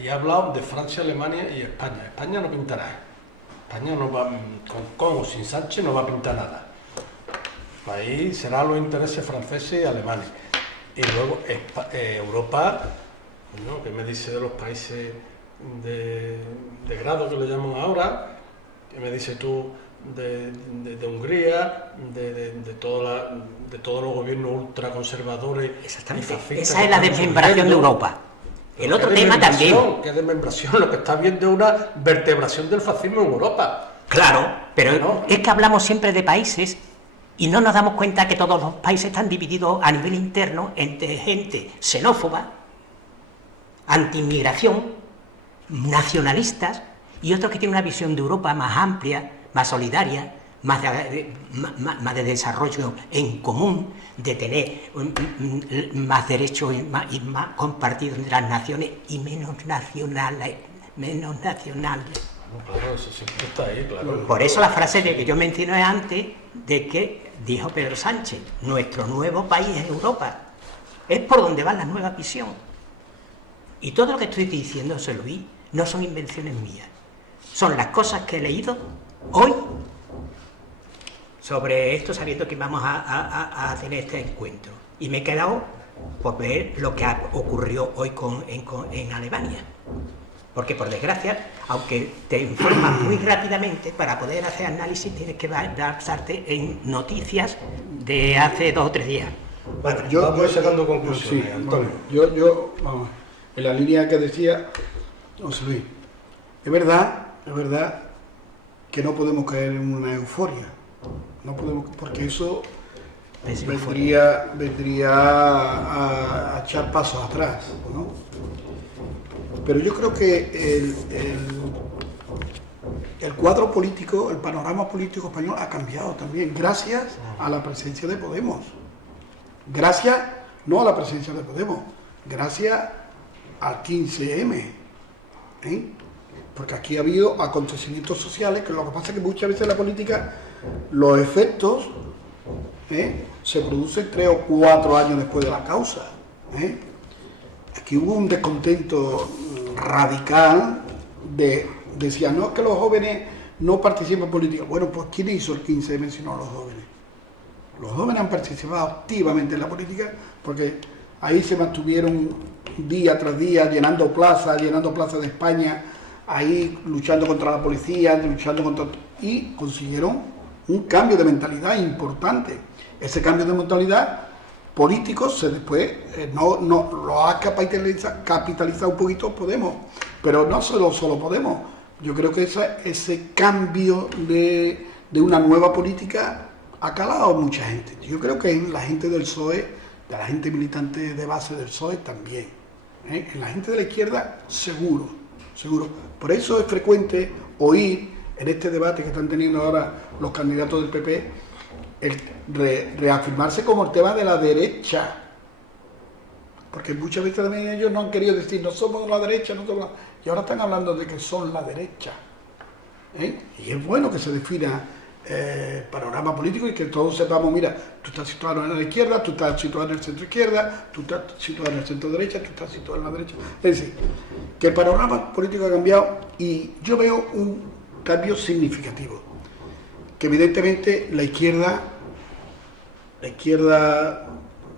Y he hablado de Francia, Alemania y España. España no pintará. España no va, con o sin Sánchez no va a pintar nada. Ahí serán los intereses franceses y alemanes. Y luego Europa, ¿no? ¿Qué me dice de los países de grado que le llaman ahora? ¿Qué me dices tú de Hungría, de todos los gobiernos ultraconservadores? Exactamente. Esa es la desmembración de Europa. El otro tema también. ¿Qué desmembración? Lo que está viendo es una vertebración del fascismo en Europa. Claro, pero no. Es que hablamos siempre de países y no nos damos cuenta que todos los países están divididos a nivel interno entre gente xenófoba, anti-inmigración, nacionalistas, y otros que tienen una visión de Europa más amplia, más solidaria, más de desarrollo en común, de tener más derechos y más compartidos entre las naciones y menos nacionales. No, claro, eso siempre está ahí, claro. Por eso la frase de que yo mencioné antes, de que dijo Pedro Sánchez, nuestro nuevo país es Europa, es por donde va la nueva visión. Y todo lo que estoy diciendo, José Luis, no son invenciones mías, son las cosas que he leído hoy sobre esto, sabiendo que vamos a tener este encuentro. Y me he quedado por ver lo que ocurrió hoy en Alemania. Porque, por desgracia, aunque te informas muy rápidamente, para poder hacer análisis tienes que basarte en noticias de hace 2 o 3 días. Bueno, yo voy sacando conclusiones, sí, Antonio. Bueno, yo vamos, en la línea que decía José Luis, es verdad que no podemos caer en una euforia. No podemos, porque eso vendría a echar pasos atrás, ¿no? pero yo creo que el cuadro político, el panorama político español ha cambiado también, gracias a la presencia de Podemos. Gracias, no a la presencia de Podemos, gracias al 15M. Porque aquí ha habido acontecimientos sociales, que lo que pasa es que muchas veces en la política los efectos se producen 3 o 4 años después de la causa. Aquí hubo un descontento radical decía, no es que los jóvenes no participan en política. Bueno, pues ¿quién hizo el 15M sino los jóvenes? Los jóvenes han participado activamente en la política porque ahí se mantuvieron día tras día llenando plazas de España, ahí luchando contra la policía, y consiguieron un cambio de mentalidad importante. Ese cambio de mentalidad político después lo ha capitalizado un poquito Podemos, pero no solo Podemos. Yo creo que ese cambio de una nueva política ha calado a mucha gente. Yo creo que en la gente del PSOE, de la gente militante de base del PSOE también. En la gente de la izquierda seguro. Por eso es frecuente oír en este debate que están teniendo ahora los candidatos del PP reafirmarse como el tema de la derecha. Porque muchas veces también ellos no han querido decir no somos la derecha, y ahora están hablando de que son la derecha. Y es bueno que se defina panorama político y que todos sepamos, mira, tú estás situado en la izquierda, tú estás situado en el centro izquierda, tú estás situado en el centro derecha, tú estás situado en la derecha. Es decir, que el panorama político ha cambiado y yo veo un cambio significativo. Que evidentemente la izquierda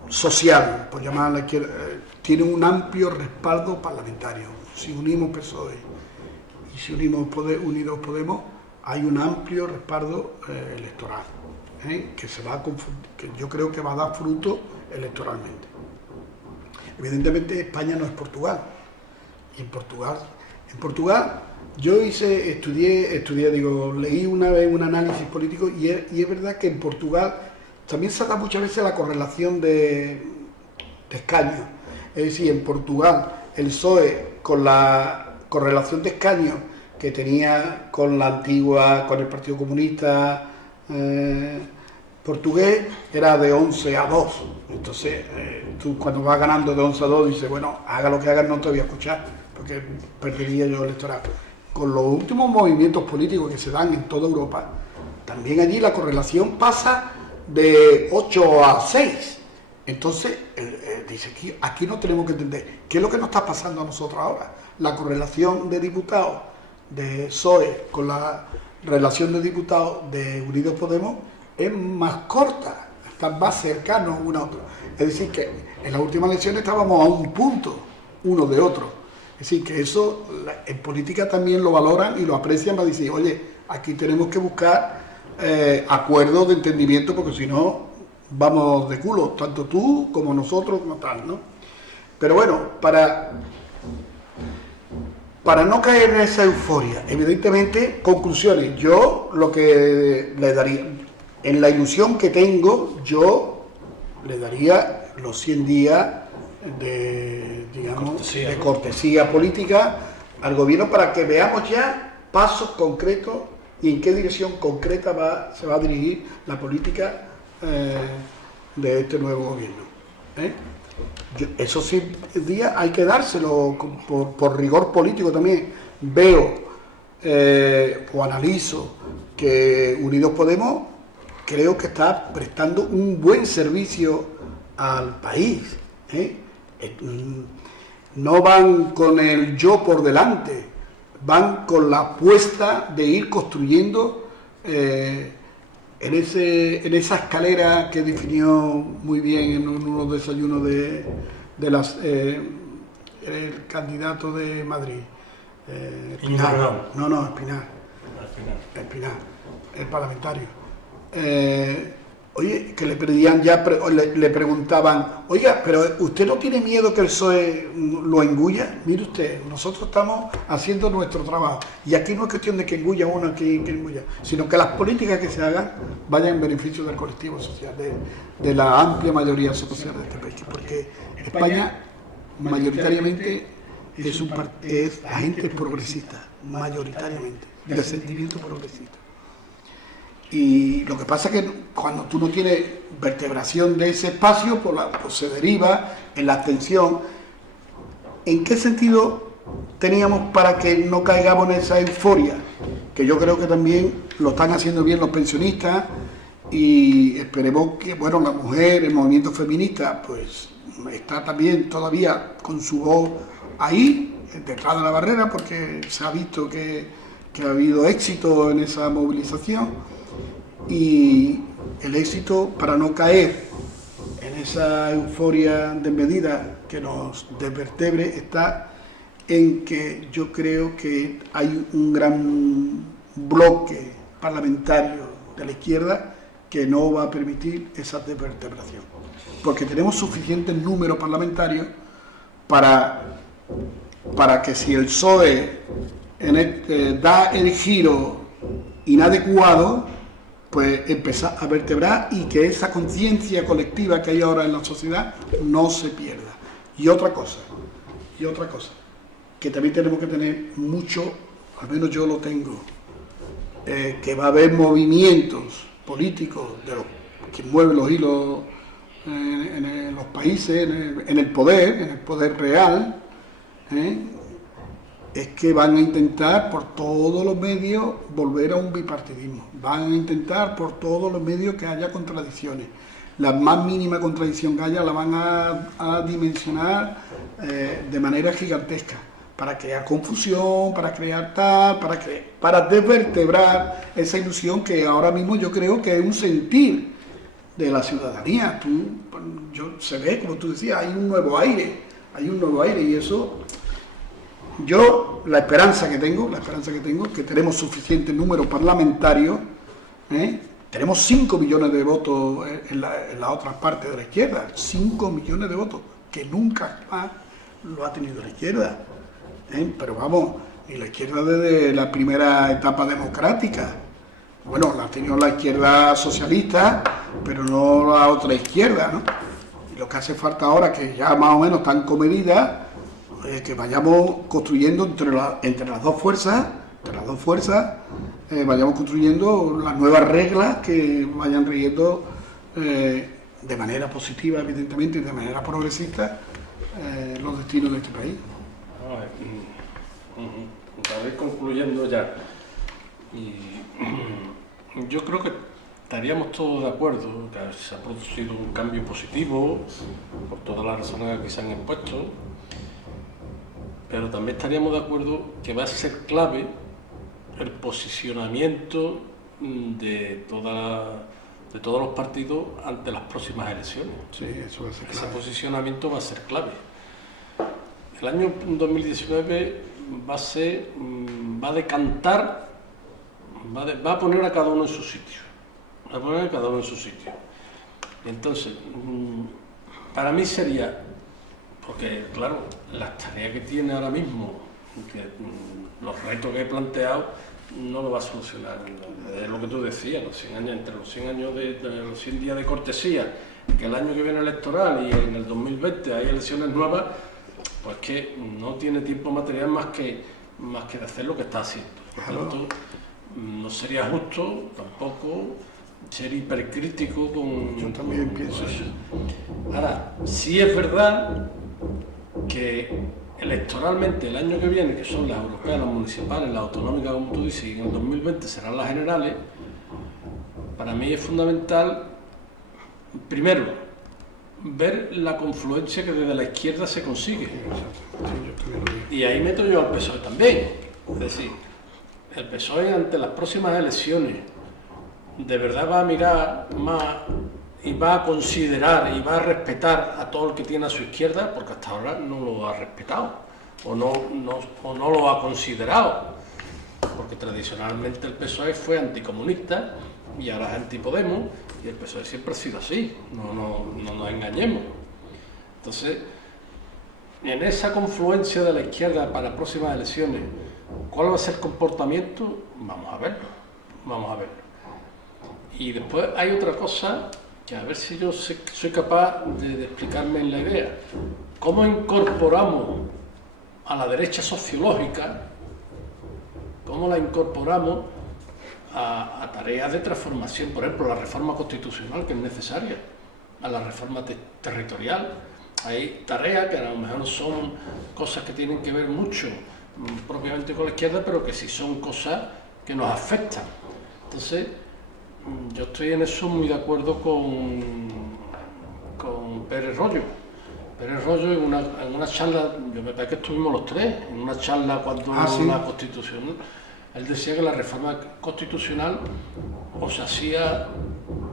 social, por llamarla izquierda, tiene un amplio respaldo parlamentario. Si unimos PSOE y si unimos Unidos Podemos, hay un amplio respaldo electoral, que yo creo que va a dar fruto electoralmente. Evidentemente España no es Portugal. Y en Portugal yo leí una vez un análisis político y es verdad que en Portugal también se da muchas veces la correlación de escaños. Es decir, en Portugal el PSOE con la correlación de escaños que tenía con el Partido Comunista portugués era de 11-2. Entonces tú cuando vas ganando de 11-2 dices, bueno, haga lo que haga, no te voy a escuchar porque perdería yo el electorado. Con los últimos movimientos políticos que se dan en toda Europa, también allí la correlación pasa de 8-6. Entonces, dice, aquí no tenemos que entender qué es lo que nos está pasando a nosotros ahora. La correlación de diputados de PSOE con la relación de diputados de Unidos Podemos es más corta, están más cercanos uno a otro. Es decir, que en las últimas elecciones estábamos a un punto uno de otro. Es decir, que eso en política también lo valoran y lo aprecian para decir, oye, aquí tenemos que buscar acuerdos de entendimiento porque si no vamos de culo, tanto tú como nosotros como tal, ¿no? Pero bueno, para no caer en esa euforia, evidentemente, conclusiones, yo lo que le daría, en la ilusión que tengo, yo le daría los 100 días de cortesía política al gobierno para que veamos ya pasos concretos y en qué dirección concreta se va a dirigir la política de este nuevo gobierno. Esos 100 días hay que dárselo por rigor político también. Veo o analizo que Unidos Podemos creo que está prestando un buen servicio al país. No van con el yo por delante, van con la apuesta de ir construyendo en esa escalera que definió muy bien en unos desayunos de el candidato de Madrid. Espinar, el parlamentario. Oye, que le pedían le preguntaban, oiga, pero ¿usted no tiene miedo que el PSOE lo engulla? Mire usted, nosotros estamos haciendo nuestro trabajo y aquí no es cuestión de que engulla uno, que engulla, sino que las políticas que se hagan vayan en beneficio del colectivo social, de la amplia mayoría social de este país, porque España mayoritariamente la gente es progresista, mayoritariamente, de sentimiento progresista. Y lo que pasa es que cuando tú no tienes vertebración de ese espacio, pues se deriva en la abstención. ¿En qué sentido teníamos para que no caigamos en esa euforia? Que yo creo que también lo están haciendo bien los pensionistas, y esperemos que, bueno, la mujer, el movimiento feminista, pues está también todavía con su voz ahí, detrás de la barrera, porque se ha visto que ha habido éxito en esa movilización. Y el éxito, para no caer en esa euforia desmedida que nos desvertebre, está en que yo creo que hay un gran bloque parlamentario de la izquierda que no va a permitir esa desvertebración, porque tenemos suficientes números parlamentarios para que si el PSOE da el giro inadecuado, pues empezar a vertebrar y que esa conciencia colectiva que hay ahora en la sociedad no se pierda. Y otra cosa, que también tenemos que tener mucho, al menos yo lo tengo, que va a haber movimientos políticos de los que mueven los hilos en los países, en el poder real, es que van a intentar por todos los medios volver a un bipartidismo. Van a intentar por todos los medios que haya contradicciones. La más mínima contradicción que haya la van a dimensionar de manera gigantesca, para crear confusión, para crear para desvertebrar esa ilusión que ahora mismo yo creo que es un sentir de la ciudadanía. Se ve, como tú decías, hay un nuevo aire, y eso... Yo, la esperanza que tengo, que tenemos suficiente número parlamentario, tenemos 5 millones de votos en la otra parte de la izquierda, 5 millones de votos, que nunca más lo ha tenido la izquierda, pero vamos, y la izquierda desde la primera etapa democrática, bueno, la ha tenido la izquierda socialista, pero no la otra izquierda, ¿no? Y lo que hace falta ahora, que ya más o menos están comedidas, que vayamos construyendo entre las dos fuerzas, vayamos construyendo las nuevas reglas que vayan rigiendo de manera positiva, evidentemente, y de manera progresista los destinos de este país. Para ir concluyendo ya, y yo creo que estaríamos todos de acuerdo que se ha producido un cambio positivo por todas las razones que se han expuesto, pero también estaríamos de acuerdo que va a ser clave el posicionamiento de todos los partidos ante las próximas elecciones. Sí, eso va a ser clave. Ese posicionamiento va a ser clave. El año 2019 va a decantar, va a poner a cada uno en su sitio. Entonces, para mí sería... Porque, claro, las tareas que tiene ahora mismo, los retos que he planteado, no lo va a solucionar. Es lo que tú decías, los 100 años, entre los 100 años los 100 días de cortesía, que el año que viene electoral y en el 2020 hay elecciones nuevas, pues que no tiene tiempo material más que de hacer lo que está haciendo. Por tanto, no sería justo tampoco ser hipercrítico con... Yo también pienso eso. Ahora, sí es verdad que electoralmente el año que viene, que son las europeas, las municipales, las autonómicas, como tú dices, y en el 2020 serán las generales, para mí es fundamental, primero, ver la confluencia que desde la izquierda se consigue. Y ahí meto yo al PSOE también. Es decir, el PSOE ante las próximas elecciones de verdad va a mirar más y va a considerar y va a respetar a todo el que tiene a su izquierda, porque hasta ahora no lo ha respetado o no lo ha considerado, porque tradicionalmente el PSOE fue anticomunista y ahora es antipodemos, y el PSOE siempre ha sido así, no nos engañemos. Entonces, en esa confluencia de la izquierda para las próximas elecciones, ¿cuál va a ser el comportamiento? Vamos a verlo. Y después hay otra cosa, que a ver si yo soy capaz de explicarme en la idea. ¿Cómo incorporamos a la derecha sociológica, cómo la incorporamos a tareas de transformación, por ejemplo, la reforma constitucional, que es necesaria, a la reforma territorial. Hay tareas que a lo mejor son cosas que tienen que ver mucho propiamente con la izquierda, pero que sí son cosas que nos afectan. Entonces, yo estoy en eso muy de acuerdo con Pérez Royo. Pérez Royo en una charla, yo me parece que estuvimos los tres, en una charla cuando ¿sí? la Constitución, él decía que la reforma constitucional o se hacía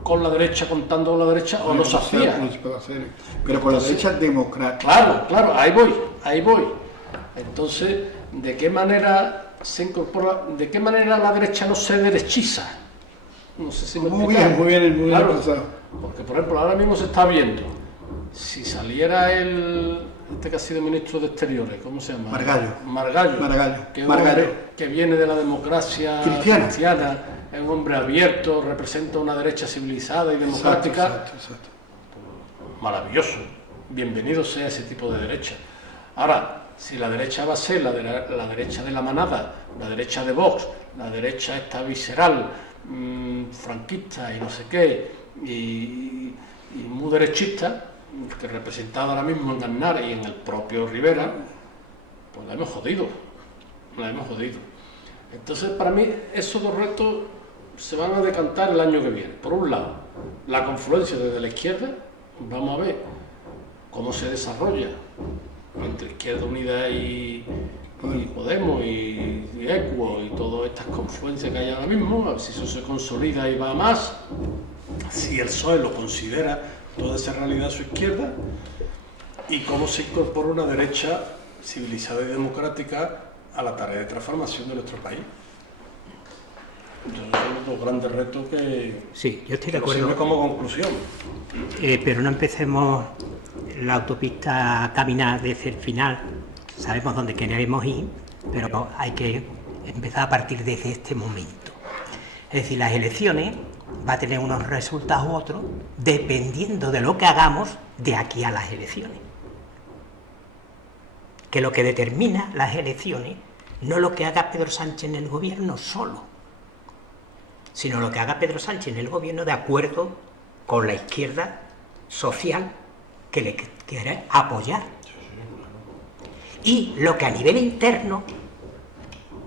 con la derecha, contando con la derecha, o no se hacía. No se puede hacer, pero por la derecha democrática. Claro, ahí voy. Entonces, ¿de qué manera se incorpora, de qué manera la derecha no se derechiza? No sé si me Muy explico. bien Claro, pensado. porque por ejemplo ahora mismo se está viendo, si saliera este que ha sido ministro de Exteriores, ¿cómo se llama? Margallo. Que es un hombre que viene de la democracia cristiana, es un hombre abierto, representa una derecha civilizada y democrática. Exacto. Maravilloso, bienvenido sea ese tipo de derecha. Ahora, si la derecha va a ser la derecha de la manada, la derecha de Vox, la derecha esta visceral, franquista y no sé qué, y muy derechista, que representado ahora mismo en Aznar y en el propio Rivera, pues la hemos jodido. Entonces, para mí, esos dos retos se van a decantar el año que viene. Por un lado, la confluencia desde la izquierda, vamos a ver cómo se desarrolla entre Izquierda Unida y Podemos y Equo y todas estas confluencias que hay ahora mismo, a ver si eso se consolida y va a más, si el PSOE lo considera toda esa realidad a su izquierda, y cómo se incorpora una derecha civilizada y democrática a la tarea de transformación de nuestro país. Entonces son los dos grandes retos que, sí, yo estoy de que nos acuerdo. sirve como conclusión. Pero no empecemos la autopista a caminar desde el final. Sabemos dónde queremos ir, pero hay que empezar a partir desde este momento. Es decir, las elecciones va a tener unos resultados u otros dependiendo de lo que hagamos de aquí a las elecciones. Que lo que determina las elecciones no es lo que haga Pedro Sánchez en el gobierno solo, sino lo que haga Pedro Sánchez en el gobierno de acuerdo con la izquierda social que le quiere apoyar. Y lo que a nivel interno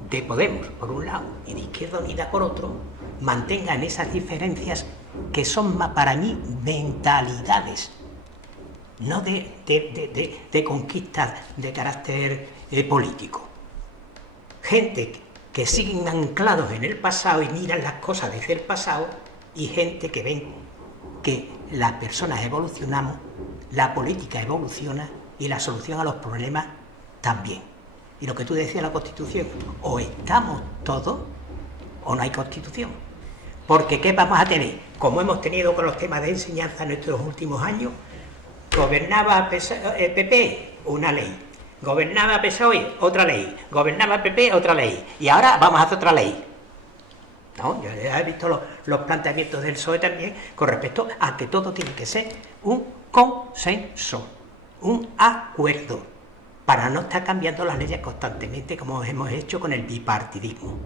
de Podemos, por un lado, y de Izquierda Unida, por otro, mantengan esas diferencias que son para mí mentalidades, no de conquistas de carácter político. Gente que siguen anclados en el pasado y miran las cosas desde el pasado, y gente que ven que las personas evolucionamos, la política evoluciona y la solución a los problemas también. Y lo que tú decías, la Constitución, o estamos todos o no hay Constitución. Porque ¿qué vamos a tener? Como hemos tenido con los temas de enseñanza en estos últimos años, gobernaba PP, una ley. Gobernaba PSOE, otra ley. Gobernaba PP, otra ley. Y ahora vamos a hacer otra ley. No, yo ya he visto los planteamientos del PSOE también con respecto a que todo tiene que ser un consenso, un acuerdo, para no estar cambiando las leyes constantemente como hemos hecho con el bipartidismo.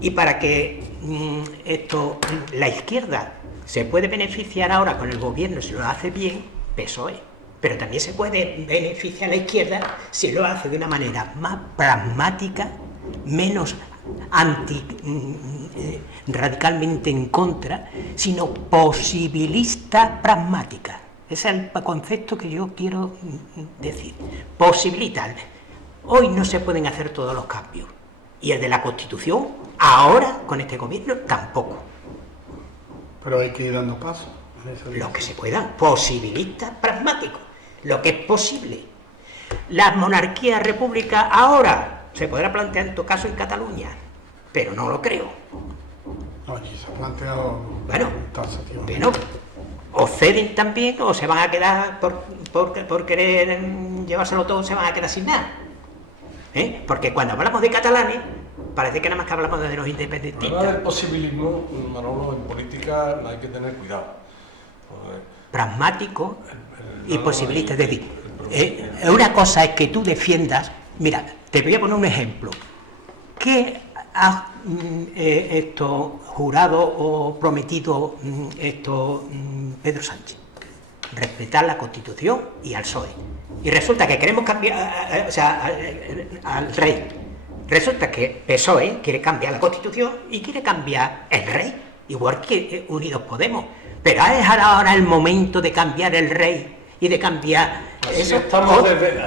Y para que la izquierda se puede beneficiar ahora con el gobierno si lo hace bien, PSOE, pero también se puede beneficiar a la izquierda si lo hace de una manera más pragmática, menos radicalmente en contra, sino posibilista pragmática. Ese es el concepto que yo quiero decir. Posibilitar. Hoy no se pueden hacer todos los cambios. Y el de la Constitución, ahora, con este gobierno, tampoco. Pero hay que ir dando pasos. Lo que se pueda. Posibilista pragmático. Lo que es posible. La monarquía república ahora se podrá plantear en tu caso en Cataluña, pero no lo creo. No, allí se ha planteado taxativamente. Bueno, o ceden también o se van a quedar por querer llevárselo todo, se van a quedar sin nada. Porque cuando hablamos de catalanes parece que nada más que hablamos de los independentistas. La verdad del posibilismo, Manolo, en política hay que tener cuidado. Pragmático y posibilista, es decir, una cosa es que tú defiendas Mira, te voy a poner un ejemplo. ¿Qué ha jurado o prometido Pedro Sánchez? Respetar la Constitución y al PSOE. Y resulta que queremos cambiar, al rey. Resulta que PSOE quiere cambiar la Constitución y quiere cambiar el rey, igual que Unidos Podemos. Pero ¿es ahora el momento de cambiar el rey y de cambiar así estamos desde el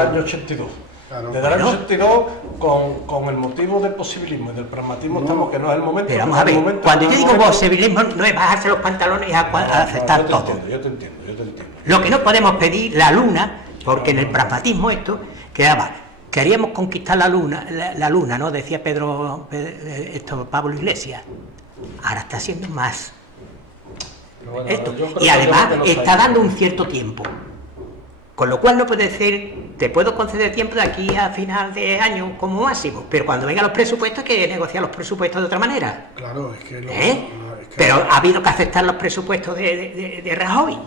año 82. Claro. Desde el año 82, con el motivo del posibilismo y del pragmatismo, estamos que no es el momento. Pero vamos a ver, cuando yo digo posibilismo no es bajarse los pantalones y aceptar todo. Yo te entiendo. Lo que no podemos pedir, la luna, porque en el pragmatismo queríamos conquistar la luna, ¿no? Decía Pablo Iglesias. Ahora está siendo más. Bueno, y además está dando un cierto tiempo. Con lo cual no puede decir, te puedo conceder tiempo de aquí a final de año como máximo, pero cuando vengan los presupuestos hay que negociar los presupuestos de otra manera. Claro, es que... Pero ha habido que aceptar los presupuestos de Rajoy.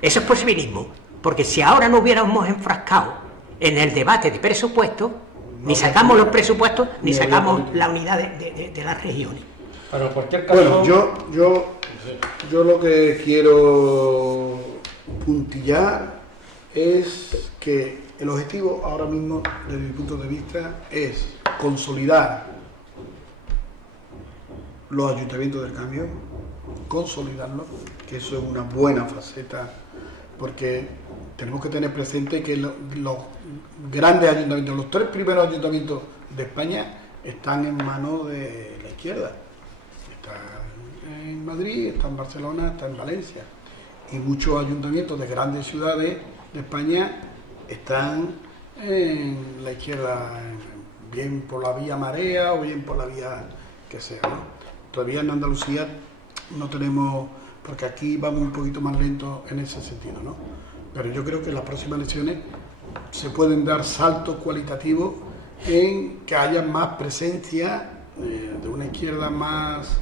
Eso es posibilismo, porque si ahora no hubiéramos enfrascado en el debate de presupuestos, ni sacamos los presupuestos, ni sacamos la unidad de las regiones. Pero en cualquier caso... Bueno, yo lo que quiero puntillar es que el objetivo ahora mismo, desde mi punto de vista, es consolidar los ayuntamientos del cambio, consolidarlos, que eso es una buena faceta, porque tenemos que tener presente que los grandes ayuntamientos, los 3 primeros ayuntamientos de España están en manos de la izquierda. Está en Madrid, está en Barcelona, está en Valencia. Y muchos ayuntamientos de grandes ciudades de España están en la izquierda, bien por la vía marea o bien por la vía que sea, ¿no? Todavía en Andalucía no tenemos, porque aquí vamos un poquito más lento en ese sentido, ¿no? Pero yo creo que en las próximas elecciones se pueden dar saltos cualitativos en que haya más presencia de una izquierda más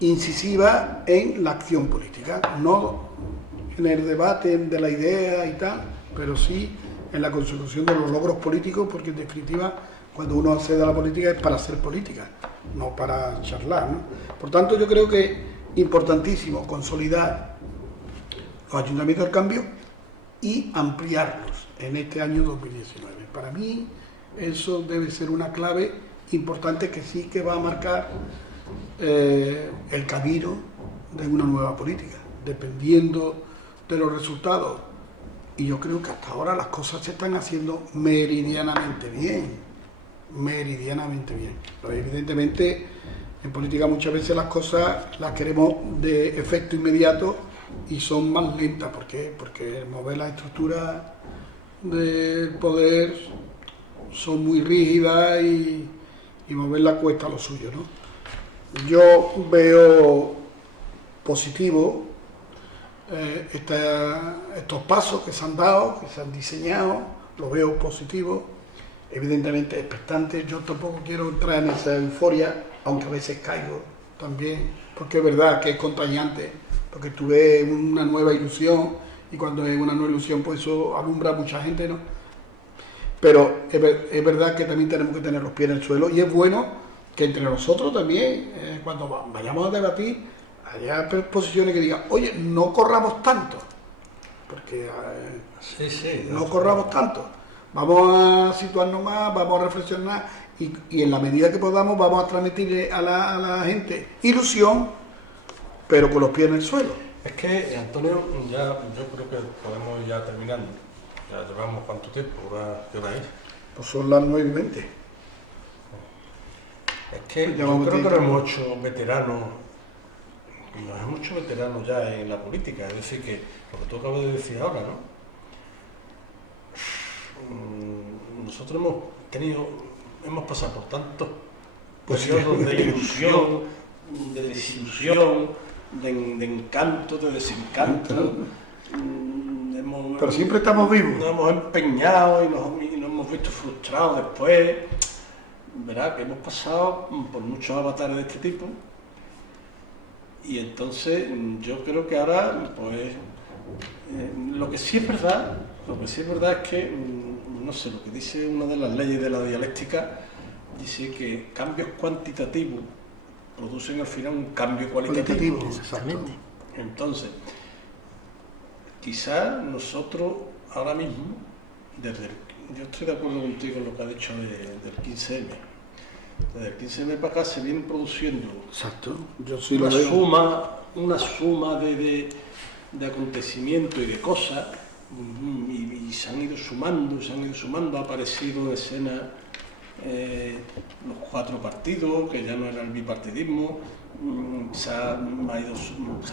incisiva en la acción política, no en el debate de la idea y tal, pero sí en la consecución de los logros políticos, porque en definitiva cuando uno accede a la política es para hacer política, no para charlar, ¿no? Por tanto, yo creo que es importantísimo consolidar los ayuntamientos del cambio y ampliarlos en este año 2019. Para mí eso debe ser una clave importante que sí que va a marcar el camino de una nueva política, dependiendo de los resultados. Y yo creo que hasta ahora las cosas se están haciendo meridianamente bien. Pero evidentemente en política muchas veces las cosas las queremos de efecto inmediato y son más lentas. ¿Por qué? Porque mover las estructuras del poder son muy rígidas y moverla cuesta lo suyo, ¿no? Yo veo positivo estos pasos que se han dado, que se han diseñado, lo veo positivo, evidentemente expectante. Yo tampoco quiero entrar en esa euforia, aunque a veces caigo también, porque es verdad que es contagiante, porque tú ves una nueva ilusión y cuando es una nueva ilusión pues eso alumbra a mucha gente, ¿no? Pero es verdad que también tenemos que tener los pies en el suelo y es bueno que entre nosotros también, cuando vayamos a debatir, haya posiciones que digan, oye, no corramos tanto, porque no corramos tanto, vamos a situarnos más, vamos a reflexionar y en la medida que podamos vamos a transmitirle a la gente ilusión, pero con los pies en el suelo. Es que, Antonio, ya yo creo que podemos ir ya terminando. Ya llevamos cuánto tiempo, ¿qué hora es? Pues son las 9:20. Es que yo creo que nos hemos hecho veteranos ya en la política, es decir, que lo que tú acabas de decir ahora, ¿no? Nosotros hemos pasado por tantos periodos de ilusión, de desilusión, de encanto, de desencanto. Pero siempre estamos vivos. Nos hemos empeñado y nos hemos visto frustrados después. Verá que hemos pasado por muchos avatares de este tipo y entonces yo creo que ahora pues lo que sí es verdad Lo que sí es verdad es que, no sé, lo que dice una de las leyes de la dialéctica, dice que cambios cuantitativos producen al final un cambio cualitativo. Exactamente. Entonces, quizás nosotros ahora mismo, yo estoy de acuerdo contigo en lo que has dicho del 15M. Desde el 15M para acá se vienen produciendo Exacto, yo sí lo veo. una suma de acontecimientos y de cosas, y se han ido sumando, ha aparecido en escena los 4 partidos, que ya no era el bipartidismo, se ha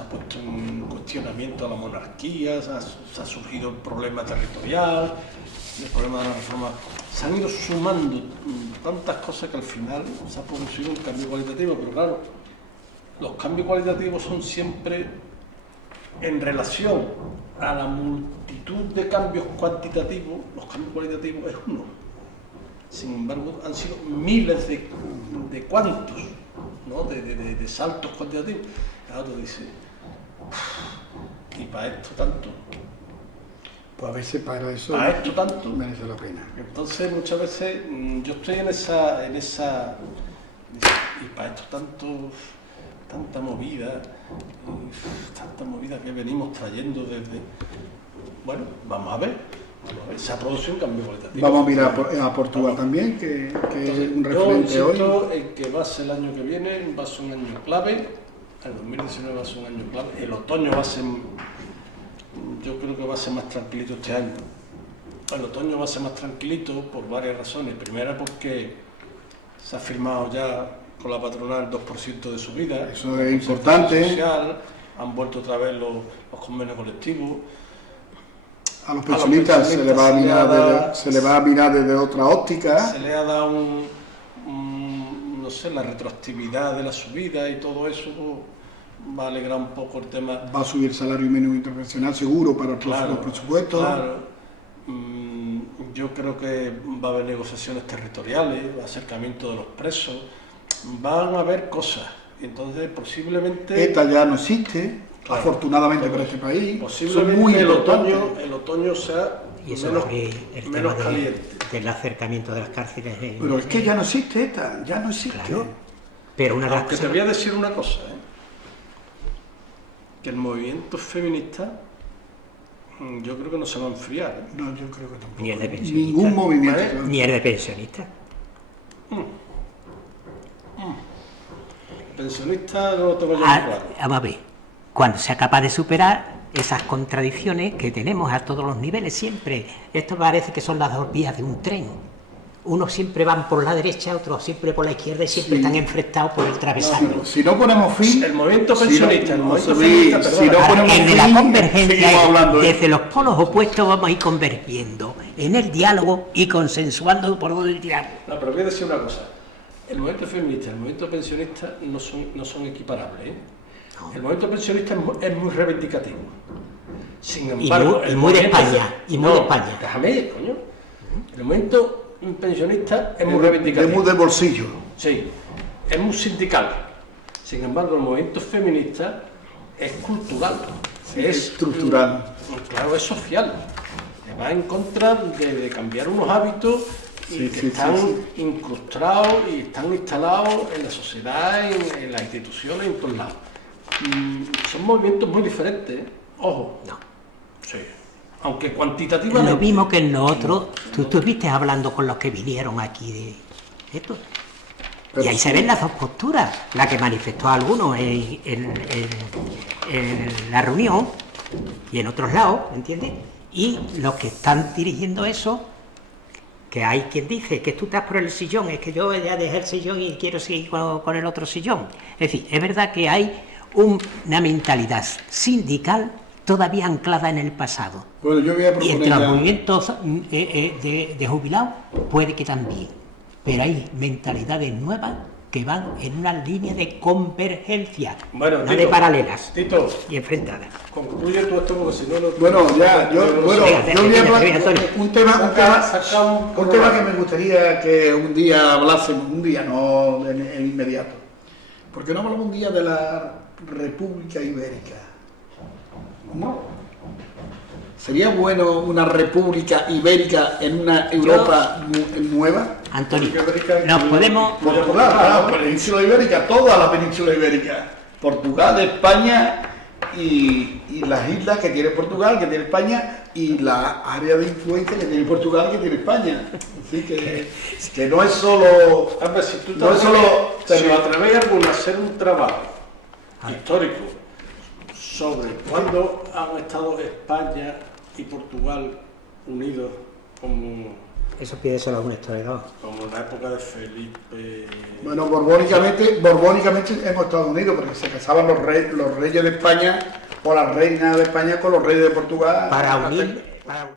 puesto en cuestionamiento a la monarquía, se ha surgido el problema territorial, el problema de la reforma. Se han ido sumando tantas cosas que al final se ha producido un cambio cualitativo, pero claro, los cambios cualitativos son siempre en relación a la multitud de cambios cuantitativos. Los cambios cualitativos es uno. Sin embargo, han sido miles de cuantos, ¿no? de saltos cuantitativos. Claro, tú dices, y para esto tanto. Pues a veces para eso Para esto tanto. merece la pena. Entonces, muchas veces yo estoy en esa y para esto tanta movida que venimos trayendo desde. Bueno, vamos a ver. Se ha producido un cambio cualitativo. Vamos a mirar a Portugal también, que es un referente yo hoy. insisto en que va a ser el año que viene, va a ser un año clave. El 2019 va a ser un año clave. El otoño va a ser. Yo creo que va a ser más tranquilito este año. El otoño va a ser más tranquilito por varias razones. Primera, porque se ha firmado ya con la patronal el 2% de subida. Eso es importante. Social, han vuelto otra vez los convenios colectivos. A los pensionistas se le va a mirar desde otra óptica. Se le ha dado no sé, la retroactividad de la subida y todo eso. Va a alegrar un poco el tema. Va a subir el salario mínimo interprofesional seguro para los próximos presupuestos. Claro. Yo creo que va a haber negociaciones territoriales, acercamiento de los presos, van a haber cosas. Entonces, posiblemente. ETA ya no existe, claro, afortunadamente para este país. Posiblemente Son muy el importantes. otoño sea Y eso menos, abre el menos tema caliente. del acercamiento de las cárceles. Pero es que ya no existe ETA, ya no existe. Claro. Pero una de las Aunque te cosas. voy a decir una cosa, que el movimiento feminista yo creo que no se va a enfriar. No, yo creo que tampoco. Ni el de pensionistas. Ningún movimiento. ¿Vale? Ni el de pensionistas. Pensionista no lo tengo yo muy claro. Vamos a ver, cuando sea capaz de superar esas contradicciones que tenemos a todos los niveles siempre, esto parece que son las dos vías de un tren. Unos siempre van por la derecha, otros siempre por la izquierda y siempre están enfrentados por el travesaño. Si no ponemos fin. El movimiento pensionista, si no Ahora, en la seguimos convergencia, hablando, desde los polos opuestos vamos a ir convergiendo en el diálogo y consensuando por dónde tiramos. No, pero voy a decir una cosa. El movimiento feminista y el movimiento pensionista no son equiparables. No. El movimiento pensionista es muy reivindicativo. Sin Y embargo, muy de España. Y muy de España. Déjame, coño. El movimiento pensionista es muy reivindicativo. Es muy de bolsillo. Sí, es muy sindical. Sin embargo, el movimiento feminista es cultural, es estructural. Claro, es social. Va en contra de cambiar unos hábitos que están incrustados y están instalados en la sociedad, en las instituciones, en todos lados. Son movimientos muy diferentes, ojo. No. Sí. Aunque cuantitativamente. Lo mismo que en lo otro, tú estuviste hablando con los que vinieron aquí de esto. Y ahí se ven las dos posturas, la que manifestó algunos en la reunión y en otros lados, ¿entiendes? Y los que están dirigiendo eso, que hay quien dice que tú estás por el sillón, es que yo ya dejé el sillón y quiero seguir con el otro sillón. Es decir, es verdad que hay una mentalidad sindical todavía anclada en el pasado. Bueno, yo voy a Y entre proponer los movimientos de jubilados puede que también, pero hay mentalidades nuevas que van en una línea de convergencia, Bueno, no Tito, de paralelas Tito, y enfrentadas. concluye tú esto porque si no... Bueno, ya, yo voy a hablar un tema que me gustaría que un día hablásemos, un día no en inmediato. Porque no hablamos un día de la República Ibérica. ¿No? ¿Sería bueno una república ibérica en una Europa nueva? Antonio, nos podemos... Portugal, la península ibérica, toda la península ibérica. Portugal, España y las islas que tiene Portugal, que tiene España, y la área de influencia que tiene Portugal, que tiene España. Así que no es solo... A ver, si tú no es solo... si os atrevéis alguno a hacer un trabajo histórico sobre cuándo han estado España y Portugal unidos como Eso pide solo a un historiador. en la época de Felipe... Bueno, borbónicamente hemos estado unidos, porque se casaban los reyes de España o las reinas de España con los reyes de Portugal. Para unir